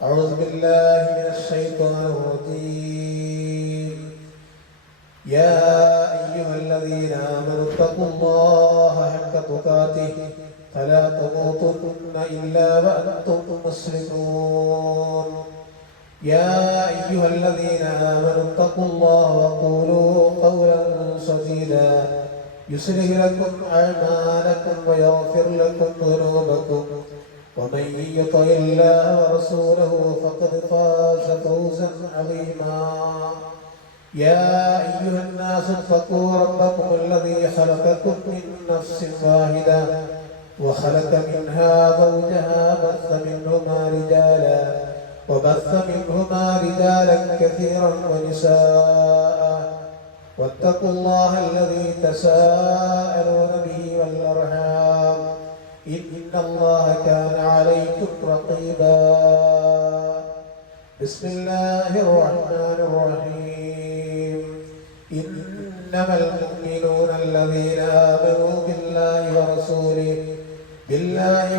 أعوذ بالله من الشيطان الرجيم. يا أيها الذين آمنوا اتقوا الله حق تقاته فلا تموتن إلا وأنتم مسلمون. يا أيها الذين آمنوا اتقوا الله وقولوا قولا سديدا يصلح لكم أعمالكم ويغفر لكم ذنوبكم ومن يطع الله ورسوله فقد فاز فوزا عظيما. يا أيها الناس اتقوا ربكم الذي خلقكم من نفس واحدة وخلق منها زوجها وبث منهما رجالا كثيرا ونساء واتقوا الله الذي تساءلون به والأرحام إن الله كان عليكم رقيبا. بسم الله الرحمن الرحيم. إنما المؤمنون الذين آمنوا بالله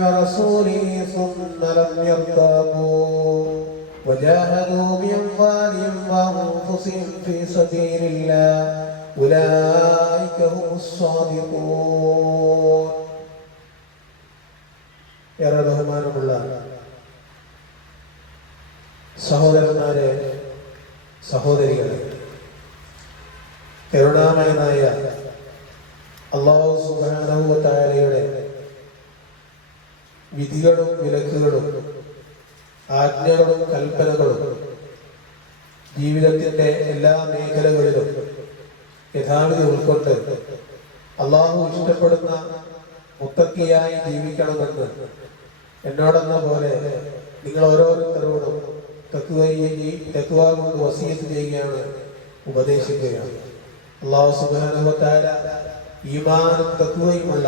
ورسوله ثم لم يرتابوا وجاهدوا بأموالهم وأنفسهم في سبيل الله أولئك هم الصادقون. ഏറെ ബഹുമാനമുള്ള സഹോദരന്മാരെ, സഹോദരികളെ, കരുണാമയനായ അല്ലാഹു സുബ്ഹാനഹു വ തആലയുടെ വിധികളും വിലക്കുകളും ആജ്ഞകളും കൽപ്പനകളും ജീവിതത്തിന്റെ എല്ലാ മേഖലകളിലും യഥാവിധി ഉൾക്കൊണ്ട് അല്ലാഹു ഇഷ്ടപ്പെടുന്ന മുത്തക്കിയായി ജീവിക്കണമെന്ന് എന്നോടെന്ന പോലെ നിങ്ങൾ ഓരോരുത്തരോടും തഖ്വ കൊണ്ട് വസിയത്ത് ചെയ്യുകയാണ്, ഉപദേശിക്കുകയാണ്. അല്ലാഹു സുബ്ഹാനഹു വ തആല ഈമാനും തഖ്വയുമുള്ള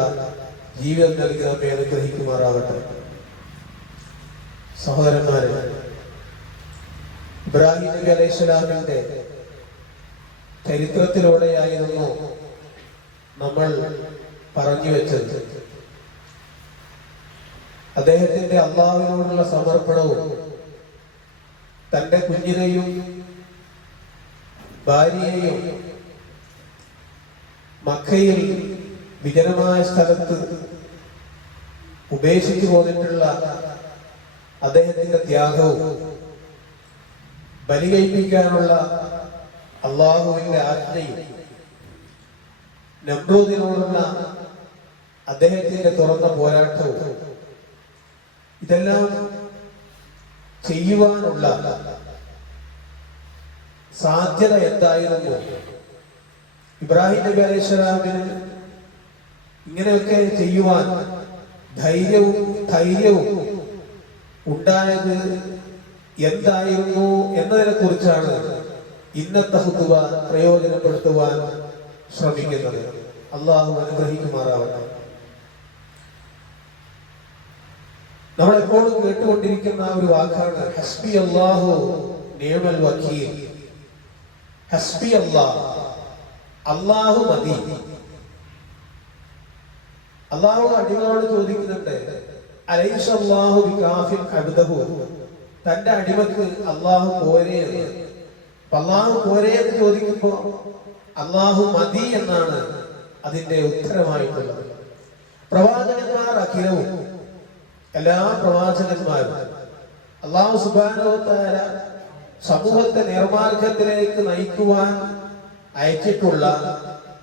ജീവിതം നൽകി നമ്മെ അനുഗ്രഹിക്കുമാറാകട്ടെ. സഹോദരന്മാരെ, ഇബ്രാഹിം നബി അലൈഹിസ്സലാമിന്റെ ചരിത്രത്തിലൂടെയായിരുന്നു നമ്മൾ പറഞ്ഞു വെച്ചത്. അദ്ദേഹത്തിന്റെ അല്ലാഹുവിനോടുള്ള സമർപ്പണവും തന്റെ കുഞ്ഞിനെയും ഭാര്യയെയും മക്കയിൽ വിജനമായ സ്ഥലത്ത് ഉപേക്ഷിച്ചു പോന്നിട്ടുള്ള അദ്ദേഹത്തിന്റെ ത്യാഗവും ബലി കഴിപ്പിക്കാനുള്ള അല്ലാഹുവിന്റെ ആജ്ഞയും നമ്രൂദിനോടുള്ള അദ്ദേഹത്തിന്റെ തുറന്ന പോരാട്ടവും ഇതെല്ലാം ചെയ്യുവാനുള്ള സാധ്യത എന്തായിരുന്നു? ഇബ്രാഹിം നബി അലൈഹിസ്സലാമിന് ഇങ്ങനെയൊക്കെ ചെയ്യുവാൻ ധൈര്യവും ഉണ്ടായത് എന്തായിരുന്നു എന്നതിനെ കുറിച്ചാണ് ഇന്നത്തെ ഖുതുബ പ്രയോജനപ്പെടുത്തുവാൻ ശ്രമിക്കുന്നത്. അല്ലാഹു അനുഗ്രഹിക്കുമാറാവട്ടെ. നമ്മളെപ്പോഴും കേട്ടുകൊണ്ടിരിക്കുന്ന ഒരു വാക്കാണ് ഹസ്ബി അല്ലാഹു നിഅമൽ വക്കീൽ. ഹസ്ബി അല്ലാഹ്, അല്ലാഹു മതി. അല്ലാഹു അടിമകളോട് ചോദിക്കുന്നുണ്ട്, അലൈസ അല്ലാഹു ബികാഫിൻ അബ്ദഹു, തന്റെ അടിമക്ക് അല്ലാഹു പോരെ എന്ന്. അല്ലാഹു പോരെ എന്ന് ചോദിക്കുമ്പോ അല്ലാഹു മതി എന്നാണ് അതിന്റെ ഉത്തരമായിട്ടുള്ളത്. പ്രവാചകന്മാർ അഖിലവും, എല്ലാ പ്രവാചകന്മാരും അല്ലാഹു സുബ്ഹാനഹു വ തആല സമൂഹത്തെ നിർമാർഗത്തിലേക്ക് നയിക്കുവാൻ അയച്ചിട്ടുള്ള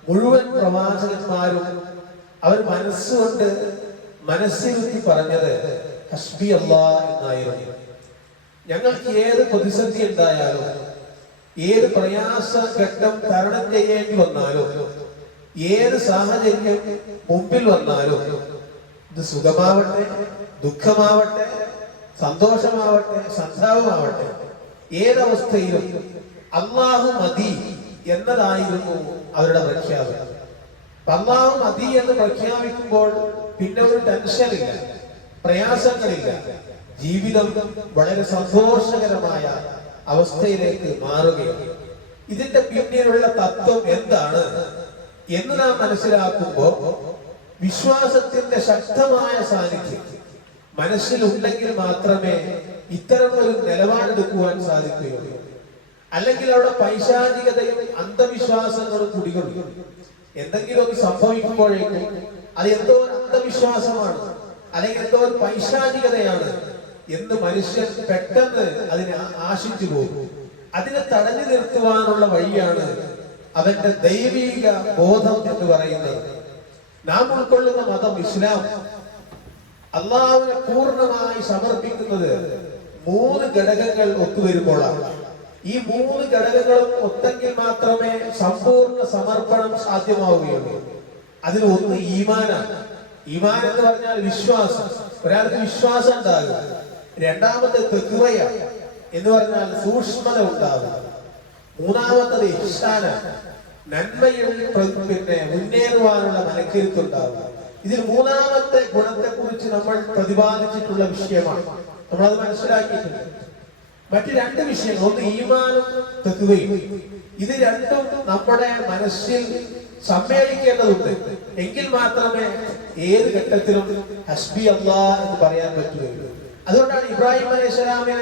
മുഴുവൻ പ്രവാചകന്മാരും അവർ മനസ്സുകൊണ്ട് മനസ്സിരുത്തി പറഞ്ഞത് ഹസ്ബി അല്ലാഹ് എന്നായിരുന്നു. ഞങ്ങൾക്ക് ഏത് പ്രതിസന്ധി ഉണ്ടായാലും, ഏത് പ്രയാസ ഘട്ടം തരണം ചെയ്യേണ്ടി വന്നാലും, ഏത് സാഹചര്യം മുമ്പിൽ വന്നാലും, ഇത് സുഖമാവട്ടെ, ദുഃഖമാവട്ടെ, സന്തോഷമാവട്ടെ, സന്താപമാവട്ടെ, ഏതവസ്ഥയിലും അല്ലാഹു മതി എന്നതായിരുന്നു അവരുടെ പ്രഖ്യാപനം. അല്ലാഹു മതി എന്ന് പ്രഖ്യാപിക്കുമ്പോൾ പിന്നെ ഒരു ടെൻഷനില്ല, പ്രയാസങ്ങളില്ല. ജീവിതം വളരെ സന്തോഷകരമായ അവസ്ഥയിലേക്ക് മാറുകയാണ്. ഇതിന്റെ പിന്നിലുള്ള തത്വം എന്താണ് എന്ന് നാം മനസ്സിലാക്കുമ്പോൾ വിശ്വാസത്തിന്റെ ശക്തമായ സാന്നിധ്യം മനസ്സിലുണ്ടെങ്കിൽ മാത്രമേ ഇത്തരം ഒരു നിലപാടെടുക്കുവാൻ സാധിക്കുകയുള്ളൂ. അല്ലെങ്കിൽ അവിടെ പൈശാചികതയും അന്ധവിശ്വാസങ്ങളും കുടികൊള്ളും. എന്തെങ്കിലും ഒന്ന് സംഭവിക്കുമ്പോഴേക്കും അത് എന്തോ ഒരു അന്ധവിശ്വാസമാണ്, അല്ലെങ്കിൽ എന്തോ ഒരു പൈശാചികതയാണ് എന്ന് മനുഷ്യൻ പെട്ടെന്ന് അതിനെ ആശിച്ചു പോകും. അതിനെ തടഞ്ഞു നിർത്തുവാനുള്ള വഴിയാണ് അവന്റെ ദൈവിക ബോധം എന്ന് പറയുന്നത്. നാം ഉൾക്കൊള്ളുന്ന മതം ഇസ്ലാം അള്ളാഹുവിനെ പൂർണ്ണമായി സമർപ്പിക്കുന്നത് 3 ഘടകങ്ങൾ ഒത്തുവരുമ്പോഴാണ്. ഈ 3 ഘടകങ്ങളും ഒത്തെങ്കിൽ മാത്രമേ സമ്പൂർണ്ണ സമർപ്പണം സാധ്യമാവുകയുള്ളൂ. അതിൽ ഒന്ന് ഈമാനാണ്. ഈമാൻ എന്ന് പറഞ്ഞാൽ വിശ്വാസം, ഒരാൾക്ക് വിശ്വാസം ഉണ്ടാകുക. രണ്ടാമത്തെ തഖ്വയാണ് എന്ന് പറഞ്ഞാൽ സൂക്ഷ്മത ഉണ്ടാകുക. മൂന്നാമത്തത് ഇഹ്സാനാണ്, നന്മയിൽ മുന്നേറുവാനുള്ള മനക്കരുത്തുണ്ടാവുക. ഇതിൽ മൂന്നാമത്തെ ഗുണത്തെ കുറിച്ച് നമ്മൾ പ്രതിപാദിച്ചിട്ടുള്ള വിഷയമാണ്, നമ്മളത് മനസ്സിലാക്കിയിട്ടുണ്ട്. മറ്റു 2 വിഷയങ്ങൾ, ഒന്ന് ഈമാനും തഖ്വയും. ഇത് രണ്ടും നമ്മുടെ മനസ്സിൽ സമ്മേളിക്കേണ്ടതുണ്ട്. എങ്കിൽ മാത്രമേ ഏത് ഘട്ടത്തിലും ഹസ്ബി അല്ലാഹ് എന്ന് പറയാൻ പറ്റുകയുള്ളൂ. അതുകൊണ്ടാണ് ഇബ്രാഹിം അലൈഹിസ്സലാമിനെ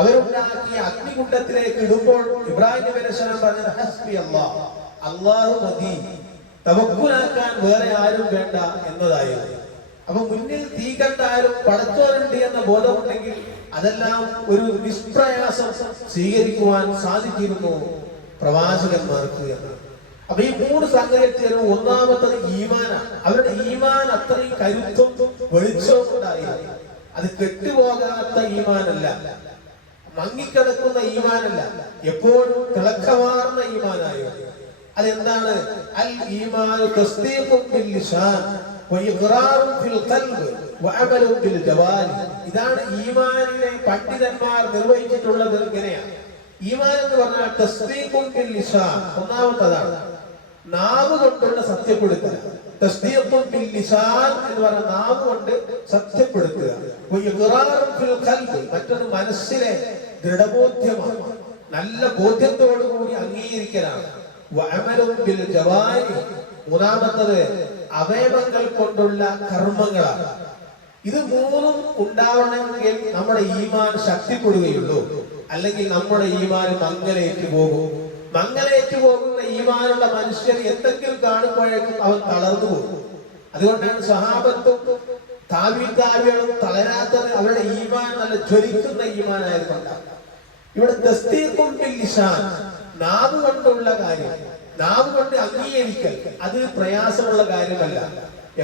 അവരുണ്ടാക്കിയ അഗ്നികുണ്ഡത്തിലേക്ക് ഇടുമ്പോൾ ഇബ്രാഹിം നബി അലൈഹിസ്സലാം പറഞ്ഞത് ഹസ്ബി അല്ലാഹ്, അല്ലാഹു മതി, തവക്കുലാക്കാൻ വേറെ ആരും വേണ്ട എന്നതായിരുന്നു. അപ്പൊ മുന്നിൽ തീ കണ്ടാലും പടത്തോരുണ്ട് എന്ന ബോധമുണ്ടെങ്കിൽ അതെല്ലാം ഒരു നിഷ്പ്രയാസം സ്വീകരിക്കുവാൻ സാധിച്ചിരുന്നു പ്രവാചകന്മാർക്ക് എന്നാണ്. അപ്പൊ ഈ 3 സംഗതികളും ഒന്നാമത്തത് ഈമാനാണ്. അവരുടെ ഈമാൻ അത്രയും കരുത്തും വെളിച്ചവും ഉണ്ടായിരുന്നു. അത് കെട്ടുപോകാത്ത ഈമാനല്ല, മങ്ങിക്കിടക്കുന്ന ഈമാനല്ല, എപ്പോഴും തിളക്കമാർന്ന ഈമാനായിരുന്നു. അതെന്താണ്? അൽ ഈമാനു തസ്ദീഖുൻ ബിൽ ലിസാൻ വഇഖ്റാറുൻ ഫിൽ ഖൽബ് വഅമലുൻ ബിൽ ജവാരി. ഇതാണ് ഈമാനിനെ പണ്ഡിതന്മാർ നിർവചിച്ചിട്ടുള്ളത്. ഇങ്ങനെയാണ് ഈമാൻ എന്ന് പറഞ്ഞാൽ തസ്ദീഖുൻ ബിൽ ലിസാൻ, ഒന്നാമത്തതാണ് നാവ് കൊണ്ടുള്ള സത്യപ്പെടുത്തുക. തസ്ദീഖുൻ ബിൽ ലിസാൻ എന്ന് പറഞ്ഞാൽ നാവ് കൊണ്ട് സത്യപ്പെടുത്തുക. വഇഖ്റാറുൻ ഫിൽ ഖൽബ്, മറ്റൊരു മനസ്സിലെ ദൃഢബോധ്യമാണ്, നല്ല ബോധ്യത്തോടു കൂടി അംഗീകരിക്കലാണ്. വഅമലുൻ ബിൽ ജവാരി, മൂന്നാമത്തത് അവയവങ്ങൾ കൊണ്ടുള്ള കർമ്മങ്ങളാണ്. ഇത് 3ഉം ഉണ്ടാവണമെങ്കിൽ നമ്മുടെ ഈമാൻ ശക്തിപ്പെടുകയുള്ളൂ, അല്ലെങ്കിൽ നമ്മുടെ ഈമാൻ മങ്ങലേറ്റ് പോകും. മങ്ങലേറ്റ് പോകുന്ന ഈമാനുള്ള മനുഷ്യർ എന്തെങ്കിലും കാണുമ്പോഴേക്കും അവൻ തളർന്നു പോകും. അതുകൊണ്ടാണ് സഹാബത്തും താബികളും തളരാത്തത്. അവരുടെ ഈമാൻ നല്ല ജ്വലിക്കുന്ന ഈമാനായതുകൊണ്ടാണ്. ഇവിടെ തസ്ദീഖുൻ ബിൽ ലിസാൻ, നാവ് കൊണ്ടുള്ള കാര്യം, നാവ് കൊണ്ട് അംഗീകരിക്കൽ, അത് പ്രയാസമുള്ള കാര്യമല്ല.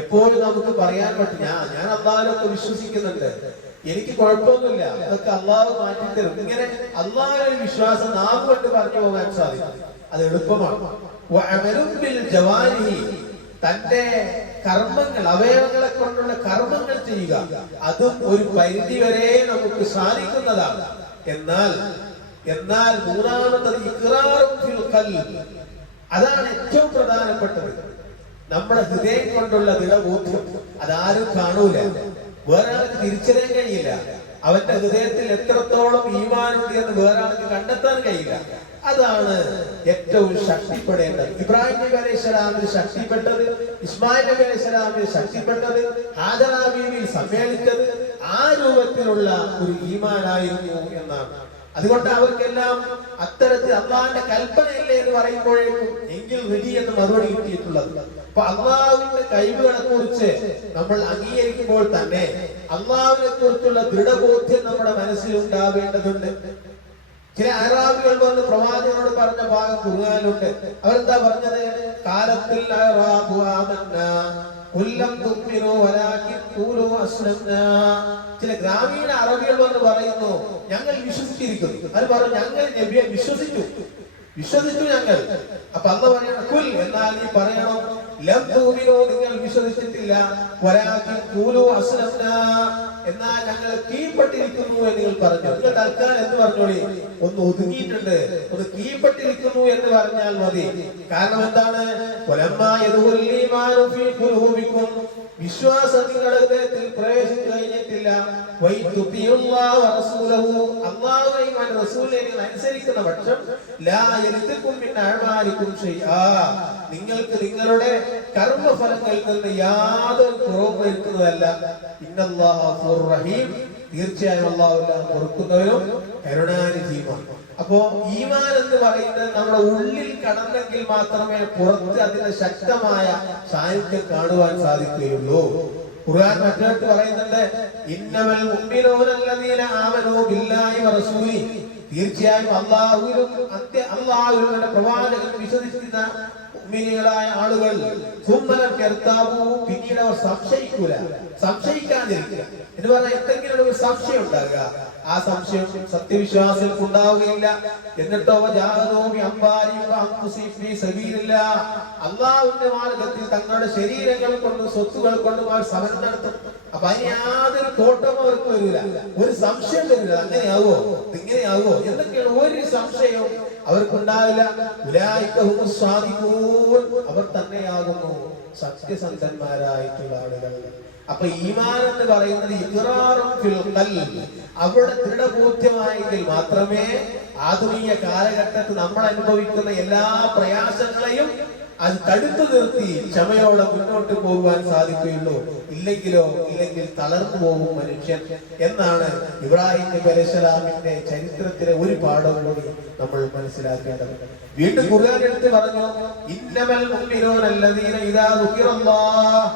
എപ്പോഴും നമുക്ക് പറയാൻ പറ്റും, ഞാൻ അള്ളാഹുവിനൊക്കെ വിശ്വസിക്കുന്നുണ്ട്, എനിക്ക് കുഴപ്പമൊന്നുമില്ല, അതൊക്കെ അള്ളാഹു മാറ്റിത്തരും. ഇങ്ങനെ അള്ളാഹുവിന്റെ വിശ്വാസം നാവ് കൊണ്ട് പറഞ്ഞു പോകാൻ സാധിക്കും, അത് എളുപ്പമാണ്. തന്റെ കർമ്മങ്ങൾ, അവയവങ്ങളെ കൊണ്ടുള്ള കർമ്മങ്ങൾ ചെയ്യുക, അതും ഒരു പരിധി വരെ നമുക്ക് സാധിക്കുന്നതാണ്. എന്നാൽ മൂന്നാമത്തത് ഇഖ്റാറുൻ ഫിൽ ഖൽബ്, അതാണ് ഏറ്റവും പ്രധാനപ്പെട്ടത്. നമ്മുടെ ഹൃദയം കൊണ്ടുള്ള ദൃഢബോധ്യം അതാരും കാണൂല, വേറെ ആൾക്ക് തിരിച്ചറിയാൻ കഴിയില്ല. അവന്റെ ഹൃദയത്തിൽ എത്രത്തോളം ഈമാനുണ്ട് എന്ന് വേറെ ആൾക്ക് കണ്ടെത്താൻ കഴിയില്ല. അതാണ് ഏറ്റവും ശക്തിപ്പെടേണ്ടത്. ഇബ്രാഹിം നബി അലൈഹിസ്സലാമിന് ശക്തിപ്പെട്ടത്, ഇസ്മായിൽ നബി അലൈഹിസ്സലാമിന് ശക്തിപ്പെട്ടത്, ഹാജറ ബീവിയിൽ സമ്മേളിച്ചത് ആ രൂപത്തിലുള്ള ഒരു ഈമാനായിരുന്നു എന്നാണ്. അതുകൊണ്ട് അവർക്കെല്ലാം അത്തരത്തിൽ അള്ളാഹിന്റെ കൽപ്പനയില്ലേ എന്ന് പറയുമ്പോഴേക്കും എങ്കിൽ റെഡി എന്ന് മറുപടി കിട്ടിയിട്ടുള്ളത്. അപ്പൊ അള്ളാഹുവിന്റെ കഴിവുകളെ കുറിച്ച് നമ്മൾ അംഗീകരിക്കുമ്പോൾ തന്നെ അള്ളാഹുവിനെ കുറിച്ചുള്ള ദൃഢബോധ്യം നമ്മുടെ മനസ്സിൽ ഉണ്ടാവേണ്ടതുണ്ട്. ചില അറാബികൾ വന്ന് പ്രവാചകനോട് പറഞ്ഞ ഭാഗം ഖുർആനിലുണ്ട്. അവരെന്താ പറഞ്ഞത്? കാലത്തിൽ അറാബു ആമന്നാ കുല്ലം തുമിനു വലാകിൻ ഖൂലു അസ്ലംനാ. ചില ഗ്രാമീണ അറബികൾ വന്ന് പറയുന്നു, ഞങ്ങൾ വിശ്വസിച്ചിരിക്കുന്നു. അവർ പറഞ്ഞു, ഞങ്ങൾ നബിയെ വിശ്വസിച്ചു ഞങ്ങൾ. അപ്പൊ അല്ലാഹു പറയണം, കുൽ, എന്നാൽ നീ പറയണം, ലം തുമിനു, നിങ്ങൾ വിശ്വസിച്ചിട്ടില്ല, വലാകിൻ ഖൂലു അസ്ലംനാ, എന്നാൽ ഞങ്ങൾ കീഴ്പ്പെട്ടിരിക്കുന്നു എന്ന് നിങ്ങൾ പറഞ്ഞു. നിങ്ങൾ തൽക്കാലം എന്ന് പറഞ്ഞോളി, ഒന്ന് ഒതുങ്ങിയിട്ടുണ്ട്, ഒന്ന് കീഴ്പ്പെട്ടിരിക്കുന്നു എന്ന് പറഞ്ഞാൽ മതി. കാരണം എന്താണ്? വിശ്വാസം നിങ്ങളുടെ ഹൃദയത്തിൽ പ്രവേശിച്ചു കഴിഞ്ഞിട്ടില്ല. അല്ലാഹുവെയും അവന്റെ റസൂലിനെയും നിങ്ങൾ അനുസരിക്കുന്ന പക്ഷം നിങ്ങൾക്ക് നിങ്ങളുടെ കർമ്മഫലങ്ങളിൽ നിന്ന് യാതൊരു കുറവും വരുത്തുന്നതല്ല. ഇന്നല്ലാഹു ഗഫൂറുർ റഹീം, തീർച്ചയായും അല്ലാഹു എല്ലാം പൊറുക്കുന്നവരും കരുണാനിധിയുമാണ്. അപ്പോ ഈമാൻ എന്ന് പറയുന്നത് നമ്മുടെ ഉള്ളിൽ കടന്നെങ്കിൽ മാത്രമേ പുറത്ത് അതിന്റെ ശക്തമായ സാന്നിധ്യം കാണുവാൻ സാധിക്കുകയുള്ളൂ. ഖുർആൻ മറ്റൊരിടത്ത് പറയുന്നുണ്ട്, ഇന്നമൽ മുഅ്മിനൂനല്ലദീന ആമനൂ ബില്ലാഹി വറസൂലി, തീർച്ചയായും അല്ലാഹുവിലും അല്ലാഹുവിന്റെ പ്രവാചകൻ വിശ്വസിക്കുന്ന മുഅ്മിനീങ്ങളായ ആളുകൾ പിന്നീട് അവർ സംശയിക്കാതിരിക്കുക എന്ന് പറഞ്ഞാൽ എന്തെങ്കിലും ഒരു സംശയം ഉണ്ടാകുക, ആ സംശയം സത്യവിശ്വാസികൾക്ക് ഉണ്ടാവുകയില്ല. എന്നിട്ടോ അല്ലാഹുവിന്റെ മാർഗത്തിൽ തങ്ങളുടെ ശരീരങ്ങൾ കൊണ്ടും സ്വത്തുകൾ കൊണ്ടും അവർ സമരം നടത്തും. അപ്പൊ അതിന് യാതൊരു കോട്ടവും അവർക്ക് വരില്ല, ഒരു സംശയം വരില്ല. അങ്ങനെയാവോ ഇങ്ങനെയാവോ എന്നൊക്കെയാണ് ഒരു സംശയവും അവർക്കുണ്ടാവില്ല. അവർ തന്നെയാകുന്നു സത്യസന്ധന്മാരായിട്ടുള്ള ആളുകൾ. അപ്പൊ ഈമാൻ എന്ന് പറയുന്നത് ഇഖ്റാറുൻ ഫിൽ ഖൽബ്, അവിടെ ദൃഢബോധ്യമായെങ്കിൽ മാത്രമേ ആധുനിക കാലഘട്ടത്തിൽ നമ്മൾ അനുഭവിക്കുന്ന എല്ലാ പ്രയാസങ്ങളെയും അത് തടുത്തു നിർത്തി ക്ഷമയോടെ മുന്നോട്ട് പോകുവാൻ സാധിക്കുകയുള്ളൂ. ഇല്ലെങ്കിൽ തളർന്നു പോകും മനുഷ്യൻ എന്നാണ് ഇബ്രാഹിം നബി അലൈഹിസ്സലാമിന്റെ ചരിത്രത്തിലെ ഒരു പാഠം കൂടി നമ്മൾ മനസ്സിലാക്കേണ്ടത്. വീണ്ടും ഖുർആൻ എടുത്ത് പറഞ്ഞു, ഇന്നമൽ മുഅ്മിനൂനല്ലദീന ഇദാ ദുകിറല്ലാഹ്,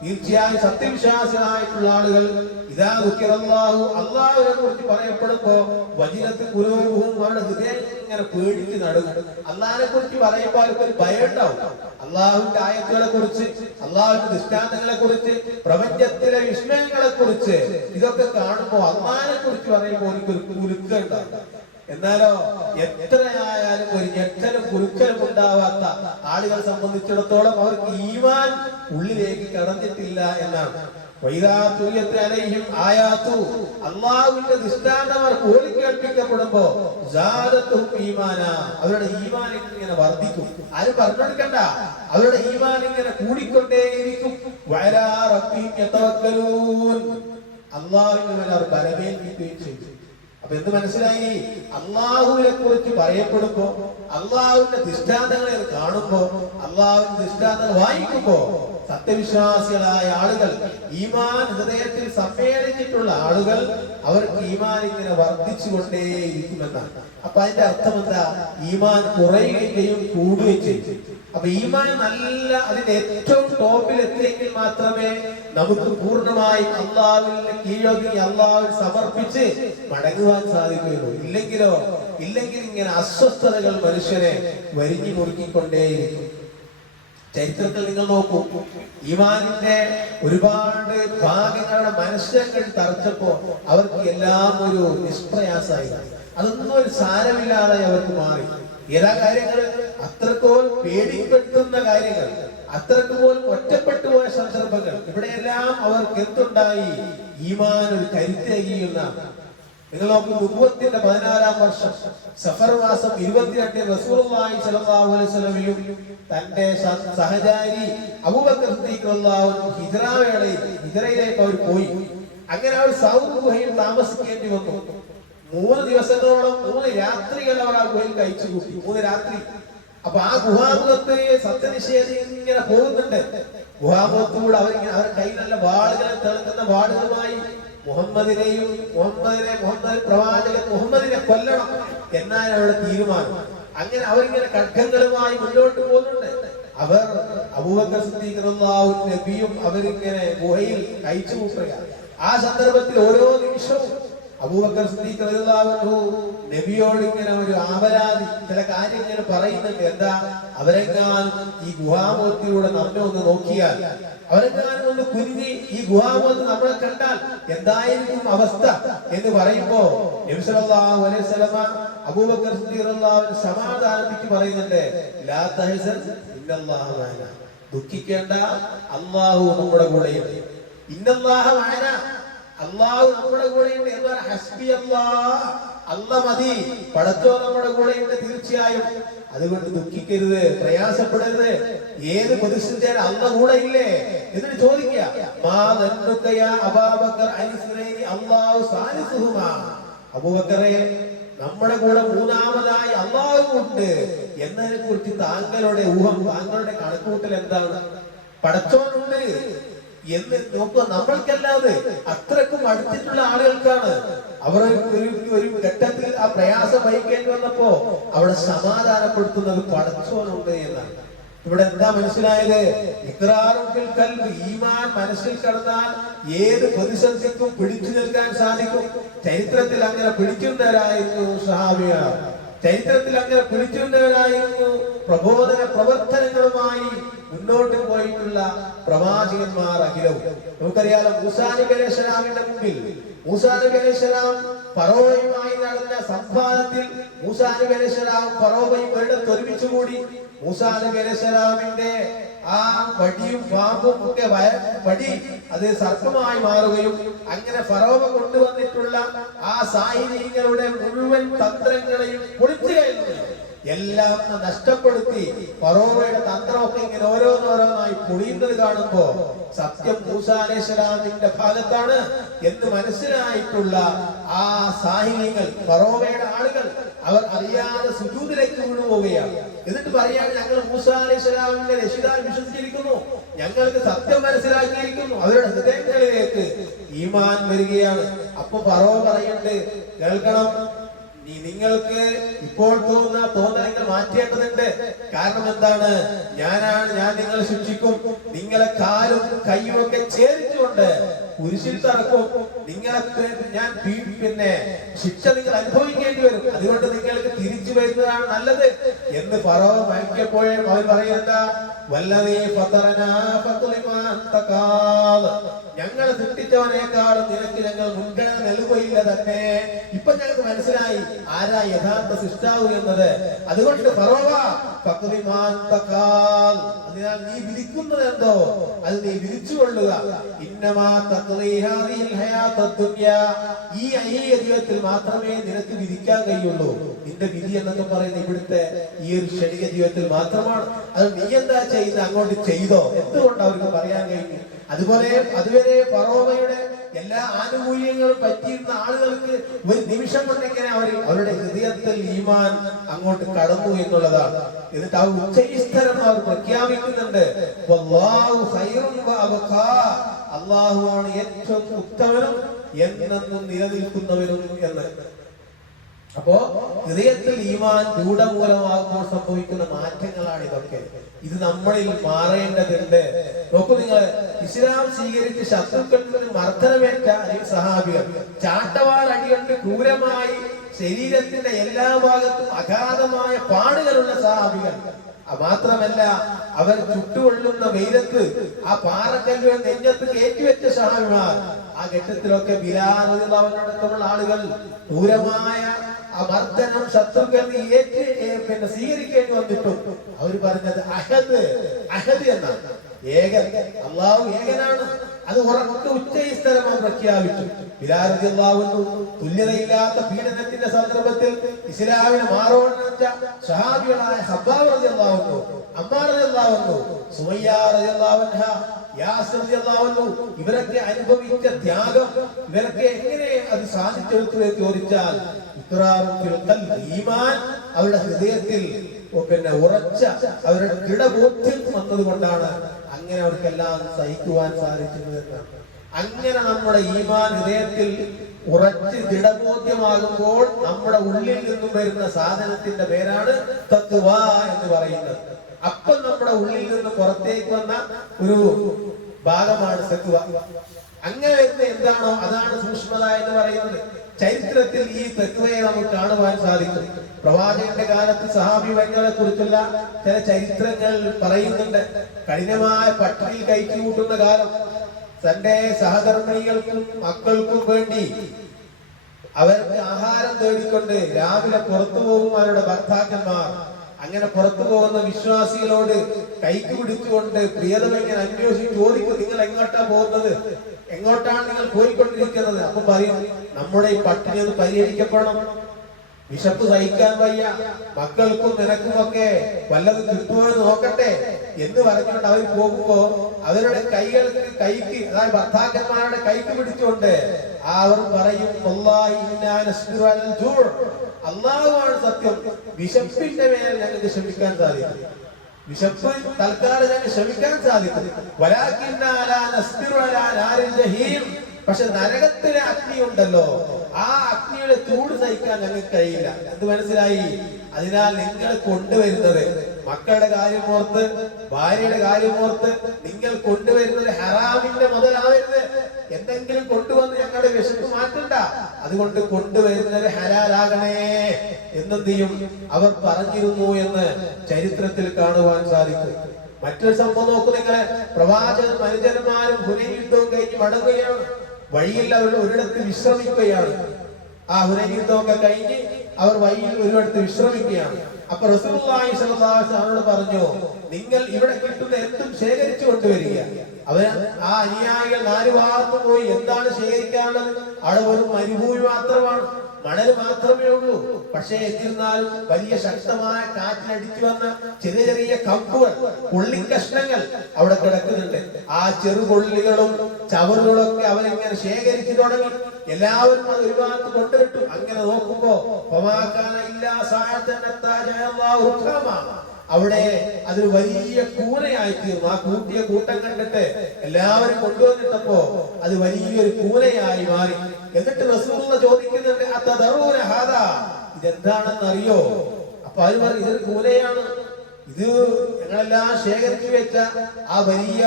തീർച്ചയായും സത്യവിശ്വാസികളായിട്ടുള്ള ആളുകൾ ഇദാ ദുകിറല്ലാഹു, അല്ലാഹുവിനെ കുറിച്ച് പറയപ്പെടുമ്പോ വജിലത്ത് ഖുലൂബുഹും, അവരുടെ ഹൃദയം ഇങ്ങനെ പേടിച്ച് നടുങ്ങും. അല്ലാഹുവിനെ കുറിച്ച് പറയുമ്പോൾ അവർക്ക് ഒരു ഭയം ഉണ്ടാവും. അല്ലാഹുവിന്റെ ആയത്തുകളെ കുറിച്ച്, അല്ലാഹുവിന്റെ ദൃഷ്ടാന്തങ്ങളെ കുറിച്ച്, പ്രപഞ്ചത്തിലെ വിസ്മയങ്ങളെ കുറിച്ച് ഇതൊക്കെ കാണുമ്പോൾ അല്ലാഹുവിനെ കുറിച്ച് പറയുമ്പോൾ എനിക്കൊരു കുലുക്കം ഉണ്ടാവും. എന്നാലോ എത്രയായാലും ഒരു ഞെട്ടലും കുലുക്കലും ഉണ്ടാവാത്ത ആളുകളെ സംബന്ധിച്ചിടത്തോളം അവർക്ക് ഈമാൻ ഉള്ളിലേക്ക് കടന്നിട്ടില്ല എന്നാണ്. അല്ലാഹുവിന്റെ ദൃഷ്ടാന്തം അവർക്ക് ഓടിക്കേൾപ്പിക്കപ്പെടുമ്പോ അവരുടെ ഈമാൻ ഇങ്ങനെ വർദ്ധിക്കും. ആരും പറഞ്ഞെടുക്കണ്ട, അവരുടെ ഈമാൻ ഇങ്ങനെ കൂടിക്കൊണ്ടേയിരിക്കും. അല്ലാഹുവിന്റെ മേൽ അവർ ബലമേൽപ്പിക്കുകയും ചെയ്തു. അപ്പൊ എന്ത് മനസ്സിലായി? അള്ളാഹുവിനെ കുറിച്ച് പറയപ്പെടുമ്പോ, അള്ളാഹുവിന്റെ ദൃഷ്ടാന്തങ്ങളെ കാണുമ്പോ, അള്ളാഹുവിന്റെ ദൃഷ്ടാന്തങ്ങൾ വായിക്കുമ്പോ സത്യവിശ്വാസികളായ ആളുകൾ, ഈമാൻ ഹൃദയത്തിൽ സമ്മേളിച്ചിട്ടുള്ള ആളുകൾ, അവർക്ക് ഈമാൻ ഇങ്ങനെ വർദ്ധിച്ചുകൊണ്ടേയിരിക്കുമെന്നാണ്. അപ്പൊ അതിന്റെ അർത്ഥം എന്താ? ഈമാൻ കുറയുകയും കൂടുകയും ചെയ്യും. അപ്പൊ ഈമാൻ നല്ല അതിന്റെ ഏറ്റവും ടോപ്പിൽ എത്തിയെങ്കിൽ മാത്രമേ നമുക്ക് പൂർണ്ണമായി അള്ളാഹുവിന്റെ കീഴൊതുങ്ങി അള്ളാഹുവിൽ സമർപ്പിച്ച് മടങ്ങുവാൻ സാധിക്കുകയുള്ളൂ. ഇല്ലെങ്കിൽ ഇങ്ങനെ അസ്വസ്ഥതകൾ മനുഷ്യനെ വരിഞ്ഞു മുറുക്കിക്കൊണ്ടേയിരിക്കും. ചരിത്രത്തിൽ നിങ്ങൾ നോക്കൂ, ഈമാനിന്റെ ഒരുപാട് ഭാഗങ്ങളുടെ മനസ്സിലങ്ങൾ തറച്ചപ്പോ അവർക്ക് എല്ലാം ഒരു നിഷ്പ്രയാസമായി. അതൊന്നും ഒരു സാരമില്ലാതെ അവർക്ക് മാറി. ഏതാ കാര്യങ്ങൾ? അത്രത്തോളം പേടിപ്പെടുത്തുന്ന കാര്യങ്ങൾ, അത്രക്ക് പോലും ഒറ്റപ്പെട്ടു പോയ സന്ദർഭങ്ങൾ, ഇവിടെയെല്ലാം അവർക്ക് എന്തുണ്ടായി? ഈമാൻ ഒരു കരുത്തേകിയുന്ന. നിങ്ങൾ നോക്കൂ, നുബുവത്തിന്റെ 14-ാം വർഷം സഫർ മാസം 22 റസൂലുള്ളാഹി സ്വല്ലല്ലാഹു അലൈഹി വസല്ലമയും തന്റെ സഹചാരി അബൂബക്കർ സിദ്ദീഖ് റളിയല്ലാഹു അൻഹു ഹിജ്റയിലേക്ക് അവർ പോയി. അങ്ങനെ അവർ സൗർ ഗുഹയിൽ താമസിക്കേണ്ടി വന്നു. 3 ദിവസങ്ങളോളം 3 രാത്രികൾ അവർ ആ ഗുഹയിൽ കഴിച്ചു കൂട്ടി. 3 രാത്രി. അപ്പൊ ആ ഗുഹാമുഖത്ത് സത്യനിഷേധി ഇങ്ങനെ പോകുന്നുണ്ട്. ഗുഹാമുഖത്തൂടെ അവരുടെ കയ്യിൽ നല്ല വാളുകൾ, തിളങ്ങുന്ന വാളുകളുമായി മുഹമ്മദിനെ പ്രവാചകൻ മുഹമ്മദിനെ കൊല്ലണം എന്നാണ് അവരുടെ തീരുമാനം. അങ്ങനെ അവരിങ്ങനെ ഖഡ്ഗങ്ങളുമായി മുന്നോട്ട് പോകുന്നുണ്ട്. അവർ അബൂബക്കർ സിദ്ദീഖ് റളിയല്ലാഹു അൻഹു നബിയും അവരിങ്ങനെ ഗുഹയിൽ കഴിച്ചു കൂട്ടുക. ആ സന്ദർഭത്തിൽ ഓരോ നിമിഷവും അബൂബക്കർ സിദ്ദീഖ് റളിയല്ലാഹു അൻഹു നബിയോട് ഇങ്ങനെ ഒരു ആവലാതി, ചില കാര്യങ്ങൾ പറയുന്നുണ്ട്. എന്താ? അവരെങ്ങാനും ഈ ഗുഹാമുഖത്തിലൂടെ നമ്മെ ഒന്ന് നോക്കിയാൽ, അവരെങ്ങാനും ഒന്ന് കുഞ്ഞി ഈ ഗുഹാമുഖത്ത് നമ്മളെ കണ്ടാൽ എന്തായിരിക്കും അവസ്ഥ എന്ന് പറയുമ്പോ നബി സല്ലല്ലാഹു അലൈഹി വസല്ലമ അബൂബക്കർ സിദ്ദീഖ് റളിയല്ലാഹു അൻഹു സമാധാനിപ്പിച്ച് പറയുന്നുണ്ട്, ലാ തഹ്സൻ ഇന്നല്ലാഹു മഅനാ, ദുഃഖിക്കേണ്ട, അല്ലാഹു നമ്മുടെ കൂടെയുണ്ട്. ഇന്നല്ലാഹു മഅനാ, അല്ലാഹു നമ്മുടെ കൂടെയുണ്ട് എന്ന് പറഞ്ഞാൽ ഹസ്ബി അല്ലാഹ്, അല്ലാഹ് മതി, പടച്ചോൻ നമ്മുടെ കൂടെയുണ്ട് തീർച്ചയായും. അതുകൊണ്ട് ദുഃഖിക്കരുത്, പ്രയാസപ്പെടരുത്. ഏത് പ്രതിസന്ധിയാലും അല്ലാഹ് കൂടെ ഇല്ലേ എന്നിട്ട് ചോദിക്കുക, അബൂബക്കറെ, നമ്മുടെ കൂടെ മൂന്നാമതായി അല്ലാഹു ഉണ്ട് എന്നതിനെ കുറിച്ച് താങ്കളുടെ ഊഹം, താങ്കളുടെ കണക്കുകൂട്ടൽ എന്താണ്? പടച്ചോനുണ്ട്, എന്ന് നോക്കുക. നമ്മൾക്കല്ലാതെ അത്രക്കും അടുത്തിട്ടുള്ള ആളുകൾക്കാണ് അവർ ഒരു ഘട്ടത്തിൽ ആ പ്രയാസം വഹിക്കേണ്ടി വന്നപ്പോ അവിടെ സമാധാനപ്പെടുത്തുന്നത് പടച്ചോനുണ്ട് എന്നാണ്. ഇവിടെ എന്താ മനസ്സിലായത്? ഇഖ്റാറുൽ ഖൽബ്, ഈമാൻ മനസ്സിൽ കടന്നാൽ ഏത് പ്രതിസന്ധിക്കും പിടിച്ചു നിൽക്കാൻ സാധിക്കും. ചരിത്രത്തിൽ അങ്ങനെ പിടിക്കുന്നവരായിരുന്നു സഹാബികൾ. ചരിത്രത്തിൽ അങ്ങനെ പിടിച്ചിരുന്നവരായിരുന്നു പ്രബോധന പ്രവർത്തനങ്ങളുമായി മുന്നോട്ട് പോയിട്ടുള്ള പ്രവാചകന്മാർ അഖിലവും. നമുക്കറിയാലോ, മൂസാ നബി അലൈഹിസ്സലാമിന്റെ മുമ്പിൽ മൂസാ നബി അലൈഹിസ്സലാം ഫറോവയുമായി നടന്ന സംവാദത്തിൽ മൂസാ നബി അലൈഹിസ്സലാം ഫറോവയും ഒരിടത്ത് ഒരുമിച്ചുകൂടി. മൂസാ നബി അലൈഹിസ്സലാമിന്റെ ആ വടിയും പാമ്പും ഒക്കെ വടി അത് സർപ്പമായി മാറുകയും അങ്ങനെ ഫറോവ കൊണ്ടുവന്നിട്ടുള്ള ആ സൈനികരുടെ മുഴുവൻ തന്ത്രങ്ങളെയും പൊളിച്ചു കഴിഞ്ഞു, എല്ലാം നഷ്ടപ്പെടുത്തി ഫറോവയുടെ തന്ത്രമൊക്കെ ഇങ്ങനെ ഓരോന്നോരോന്നായി പൊളിയുന്നത് കാണുമ്പോ സത്യം മൂസാ അലൈഹിസ്സലാമിന്റെ ഭാഗത്താണ് എന്ന് മനസ്സിലായിട്ടുള്ള ആ സാഹിനികൾ, ഫറോവയുടെ ആളുകൾ, അവർ അറിയാതെ സുജൂദിലേക്ക് വീണുപോവുകയാണ്. എന്നിട്ട് പറയാണ്, ഞങ്ങൾ മൂസാ അലൈഹിസ്സലാമിന്റെ രക്ഷിതാവിൽ വിശ്വസിച്ചിരിക്കുന്നു, ഞങ്ങൾക്ക് സത്യം മനസ്സിലാക്കിയിരിക്കുന്നു. അവരുടെ ഹൃദയങ്ങളിലേക്ക് ഈമാൻ വരികയാണ്. അപ്പൊ ഫറോവ പറയുന്നുണ്ട്, കേൾക്കണം, നിങ്ങൾക്ക് ഇപ്പോൾ തോന്നുന്ന തോന്നലുകൾ മാറ്റേണ്ടതുണ്ട്. കാരണം എന്താണ്? ഞാൻ നിങ്ങളെ ശിക്ഷിക്കും, നിങ്ങളെ കാലും കൈയും ഒക്കെ ഛേദിച്ചുകൊണ്ട് കുരിശിൽ തറക്കും, നിങ്ങളെ ഞാൻ പിന്നെ ശിക്ഷ നിങ്ങൾ അനുഭവിക്കേണ്ടി വരും, അതുകൊണ്ട് നിങ്ങൾക്ക് തിരിച്ചു വരുന്നതാണ് നല്ലത് എന്ന് ഫറോവ മയക്കിയപ്പോഴേ അവർ പറയുന്നത്, വല്ലതീ ഫതറനാ ഫതുലിമാൻ, ഞങ്ങളെ സൃഷ്ടിച്ചവനേക്കാളും നിനക്ക് ഞങ്ങൾ മുൻഗണന നൽകുകയില്ല തന്നെ. ഇപ്പൊ ഞങ്ങൾക്ക് മനസ്സിലായി ആരാ യഥാർത്ഥ സൃഷ്ടാവ് എന്നത്. അതുകൊണ്ട് ഫറോവ ഫതുലിമാൻ തഖാൽ, അതിനാൽ നീ വിധിക്കുന്നത് എന്തോ അത് നീ വിധിച്ചുകൊള്ളുക. ഇന്നമാ തഖ്ലീ ഹാദിഹിൽ ഹയാത്തദ് ദുനിയാ, ഈ ജീവിതത്തിൽ മാത്രമേ നിനക്ക് വിധിക്കാൻ കഴിയുള്ളൂ. നിന്റെ വിധി എന്നൊക്കെ പറയുന്നത് ഇവിടുത്തെ ഈ ഒരു ക്ഷണിക ജീവിതത്തിൽ മാത്രമാണ്. അത് നീ എന്താ ചെയ്ത് അങ്ങോട്ട് ചെയ്തോ, എന്തുകൊണ്ട് അവർക്ക് പറയാൻ കഴിഞ്ഞു. അതുവരെ ഫറോവയുടെ എല്ലാ ആനുകൂല്യങ്ങളും പറ്റിയിരുന്ന ആളുകൾക്ക് ഒരു നിമിഷം കൊണ്ടെങ്ങനെ അവരുടെ ഹൃദയത്തിൽ ഈമാൻ അങ്ങോട്ട് കടന്നു എന്നുള്ളതാണ്. എന്നിട്ട് ആ ഉച്ചസ്ഥലം അവർ പ്രഖ്യാപിക്കുന്നുണ്ട്, അല്ലാഹുവാണ് ഏറ്റവും ഉത്തമനും എന്നെന്നും നിലനിൽക്കുന്നവനും എന്ന്. അപ്പോ ഹൃദയത്തിൽ ഈമാൻ രൂഢമൂലമാകുമ്പോൾ സംഭവിക്കുന്ന മാറ്റങ്ങളാണ് ഇതൊക്കെ. ഇത് നമ്മളിൽ മാറേണ്ടതുണ്ട്. നോക്കൂ നിങ്ങൾ, ഇസ്ലാം സ്വീകരിച്ച് ശത്രുക്കളിൽ നിന്ന് മർദ്ദനമേറ്റ സഹാബികൾ, ചാട്ടവാൾ അടികൊണ്ട് ക്രൂരമായി ശരീരത്തിന്റെ എല്ലാ ഭാഗത്തും അഗാധമായ പാടുകളുള്ള സഹാബികൾ. മാത്രമല്ല, അവർ ചുട്ടുകൊള്ളുന്ന വെയിലത്ത് ആ പാറക്കല്ലുകൾ നെഞ്ഞത്ത് കയറ്റിവെച്ച സഹാബിമാർ. ആ ഘട്ടത്തിലൊക്കെ ബിലാൽ റളിയല്ലാഹുവിനോടൊപ്പമുള്ള ആളുകൾ ക്രൂരമായ മർദ്ദനം ശത്രുക്കൾ പിന്നെ സ്വീകരിക്കേണ്ടി വന്നിട്ടും അവർ പറഞ്ഞത് അഹദ് എന്നാണ്, ഏകൻ, അള്ളാഹു ഏകനാണ്. അത് ഉറക്കെ ഉച്ചസ്ഥലമായി പ്രഖ്യാപിച്ചു. ബിലാൽ റളിയല്ലാഹു അൻഹു തുല്യതയില്ലാത്ത പീഡനത്തിന്റെ സന്ദർഭത്തിൽ ഇസ്ലാമിനെ മാറോടിച്ച സഹാബികളായ ഹബ്ബാബ് റളിയല്ലാഹു അൻഹു, അമ്മാർ റളിയല്ലാഹു അൻഹു, സുമയ്യ റളിയല്ലാഹു അൻഹ, യാസിർ റളിയല്ലാഹു അൻഹു, ഇവരൊക്കെ അനുഭവിച്ച ത്യാഗം ഇവരൊക്കെ എങ്ങനെ അത് സാധിച്ചെടുത്തു എന്ന് ചോദിച്ചാൽ ഈമാൻ അവരുടെ ഹൃദയത്തിൽ പിന്നെ ഉറച്ച അവരുടെ ദൃഢബോധ്യം വന്നതുകൊണ്ടാണ് അങ്ങനെ അവർക്കെല്ലാം സഹിക്കുവാൻ സാധിച്ചത് എന്നാണ്. അങ്ങനെ നമ്മുടെ ഈമാൻ ഹൃദയത്തിൽ ഉറച്ച് ദൃഢബോധ്യമാകുമ്പോൾ നമ്മുടെ ഉള്ളിൽ നിന്നും വരുന്ന സാധനത്തിന്റെ പേരാണ് തഖ്വ എന്ന് പറയുന്നത്. അപ്പം നമ്മുടെ ഉള്ളിൽ നിന്ന് പുറത്തേക്ക് വന്ന ഒരു ഭാഗമാണ് തഖ്വ. അങ്ങനെ വരുന്ന എന്താണോ അതാണ് സൂക്ഷ്മത എന്ന് പറയുന്നത്. ചരിത്രത്തിൽ ഈ തഖ്വയെ നമുക്ക് കാണുവാൻ സാധിക്കും. പ്രവാചകന്റെ കാലത്ത് സഹാബി വനിതകളെ കുറിച്ചുള്ള ചില ചരിത്രങ്ങൾ പറയുന്നുണ്ട്. കഠിനമായ പട്ടിണി കഴിച്ചു കൂട്ടുന്ന കാലം, തന്റെ സഹധർമ്മിണികൾക്കും മക്കൾക്കും വേണ്ടി അവർക്ക് ആഹാരം തേടിക്കൊണ്ട് രാവിലെ പുറത്തു പോകും അവരുടെ ഭർത്താക്കന്മാർ. അങ്ങനെ പുറത്തു പോകുന്ന വിശ്വാസികളോട് കൈക്ക് പിടിച്ചുകൊണ്ട് പ്രിയതമെങ്ങനെ അന്വേഷിച്ച് ചോദിക്കും, നിങ്ങൾ എങ്ങോട്ടാ പോകുന്നത്, എങ്ങോട്ടാണ് നിങ്ങൾ പോയിക്കൊണ്ടിരിക്കുന്നത്? അപ്പൊ പറയും, നമ്മുടെ ഈ പട്ടിണി ഒന്ന് പരിഹരിക്കപ്പെടണം, വിശപ്പ് സഹിക്കാൻ വയ്യ, മക്കൾക്കും നിനക്കുമൊക്കെ വല്ലതും കിട്ടുമോ എന്ന് നോക്കട്ടെ എന്ന് പറഞ്ഞുകൊണ്ട് അവർ പോകുമ്പോ അവരുടെ കൈക്ക് അതായത് ഭർത്താക്കന്മാരുടെ കൈക്ക് പിടിച്ചുകൊണ്ട് അവർ പറയും, അല്ലാഹുവാണ് സത്യം, വിശപ്പിന്റെ മേൽ ഞങ്ങൾക്ക് ക്ഷമിക്കാൻ സാധിക്കും. വിശപ്പ് തൽക്കാലം ഞങ്ങൾക്ക് ക്ഷമിക്കാൻ സാധിക്കും. പക്ഷെ നരകത്തിലെ അഗ്നി ഉണ്ടല്ലോ, ആ അഗ്നിയുടെ ചൂട് സഹിക്കാൻ ഞങ്ങൾക്ക് കഴിയില്ല. എന്ത് മനസ്സിലായി? അതിനാൽ നിങ്ങൾ കൊണ്ടുവരുന്നത് മക്കളുടെ കാര്യമോർത്ത്, ഭാര്യയുടെ കാര്യമോർത്ത് നിങ്ങൾ കൊണ്ടുവരുന്നത് ഹറാമിന്റെ മുതലാവരുത്. എന്തെങ്കിലും കൊണ്ടുവന്ന് ഞങ്ങളുടെ വിശപ്പ് മാറ്റണ്ട, അതുകൊണ്ട് കൊണ്ടുവരുന്നത് ഹലാലാകണേ എന്നെന്ത് ചെയ്യും അവർ പറഞ്ഞിരുന്നു എന്ന് ചരിത്രത്തിൽ കാണുവാൻ സാധിക്കും. മറ്റൊരു സംഭവം നോക്കൂ നിങ്ങളെ. പ്രവാചകനും അനുജന്മാരും ഹുനൈൻ യുദ്ധവും കഴിഞ്ഞ് മടങ്ങുകയാണ്. വഴിയിൽ അവർ ഒരിടത്ത് വിശ്രമിക്കുകയാണ്. ആ ഹുനൈൻ യുദ്ധമൊക്കെ കഴിഞ്ഞ് അവർ വഴിയിൽ ഒരിടത്ത് വിശ്രമിക്കുകയാണ്. അപ്പൊ റസൂലുള്ളാഹി സ്വല്ലല്ലാഹു അലൈഹി വസല്ലം പറഞ്ഞു, നിങ്ങൾ ഇവിടെ കിട്ടുന്ന എന്തും ശേഖരിച്ചു കൊണ്ടുവരിക. അവർ ആ അനുയായികൾ നാല് ഭാഗത്ത് പോയി എന്താണ് ശേഖരിക്കാനുള്ളത്? അവിടെ ഒരു മരുഭൂമി മാത്രമാണ്, മണൽ മാത്രമേ ഉള്ളൂ. പക്ഷേ എന്നിരുന്നാലും വലിയ ശക്തമായ കാറ്റിനടിച്ചു വന്ന ചെറിയ ചെറിയ കമ്പുകൾ, കൊള്ളിക്കഷ്ണങ്ങൾ അവിടെ കിടക്കുന്നുണ്ട്. ആ ചെറുകൊള്ളികളും ചവറുകളൊക്കെ അവരിങ്ങനെ ശേഖരിച്ചു തുടങ്ങി. എല്ലാവരും അത് ഒരു ഭാഗത്ത് കൊണ്ടുവിട്ടു. അങ്ങനെ നോക്കുമ്പോ അവിടെ അതൊരു വലിയ കൂനയായി തീർന്നു. ആ കൂട്ടിയ കൂട്ടം കണ്ടിട്ട് എല്ലാവരും കൊണ്ടുവന്നിട്ടപ്പോ അത് വലിയൊരു കൂനയായി മാറി. എന്നിട്ട് റസൂലുള്ളാഹി ചോദിക്കുന്നുണ്ട്, ഇതെന്താണെന്ന് അറിയോ? അപ്പൊ അവർ പറയും, ഇതൊരു കൂനയാണ്, ഇത് ഞങ്ങളെല്ലാം ശേഖരിച്ചു വെച്ച ആ വലിയ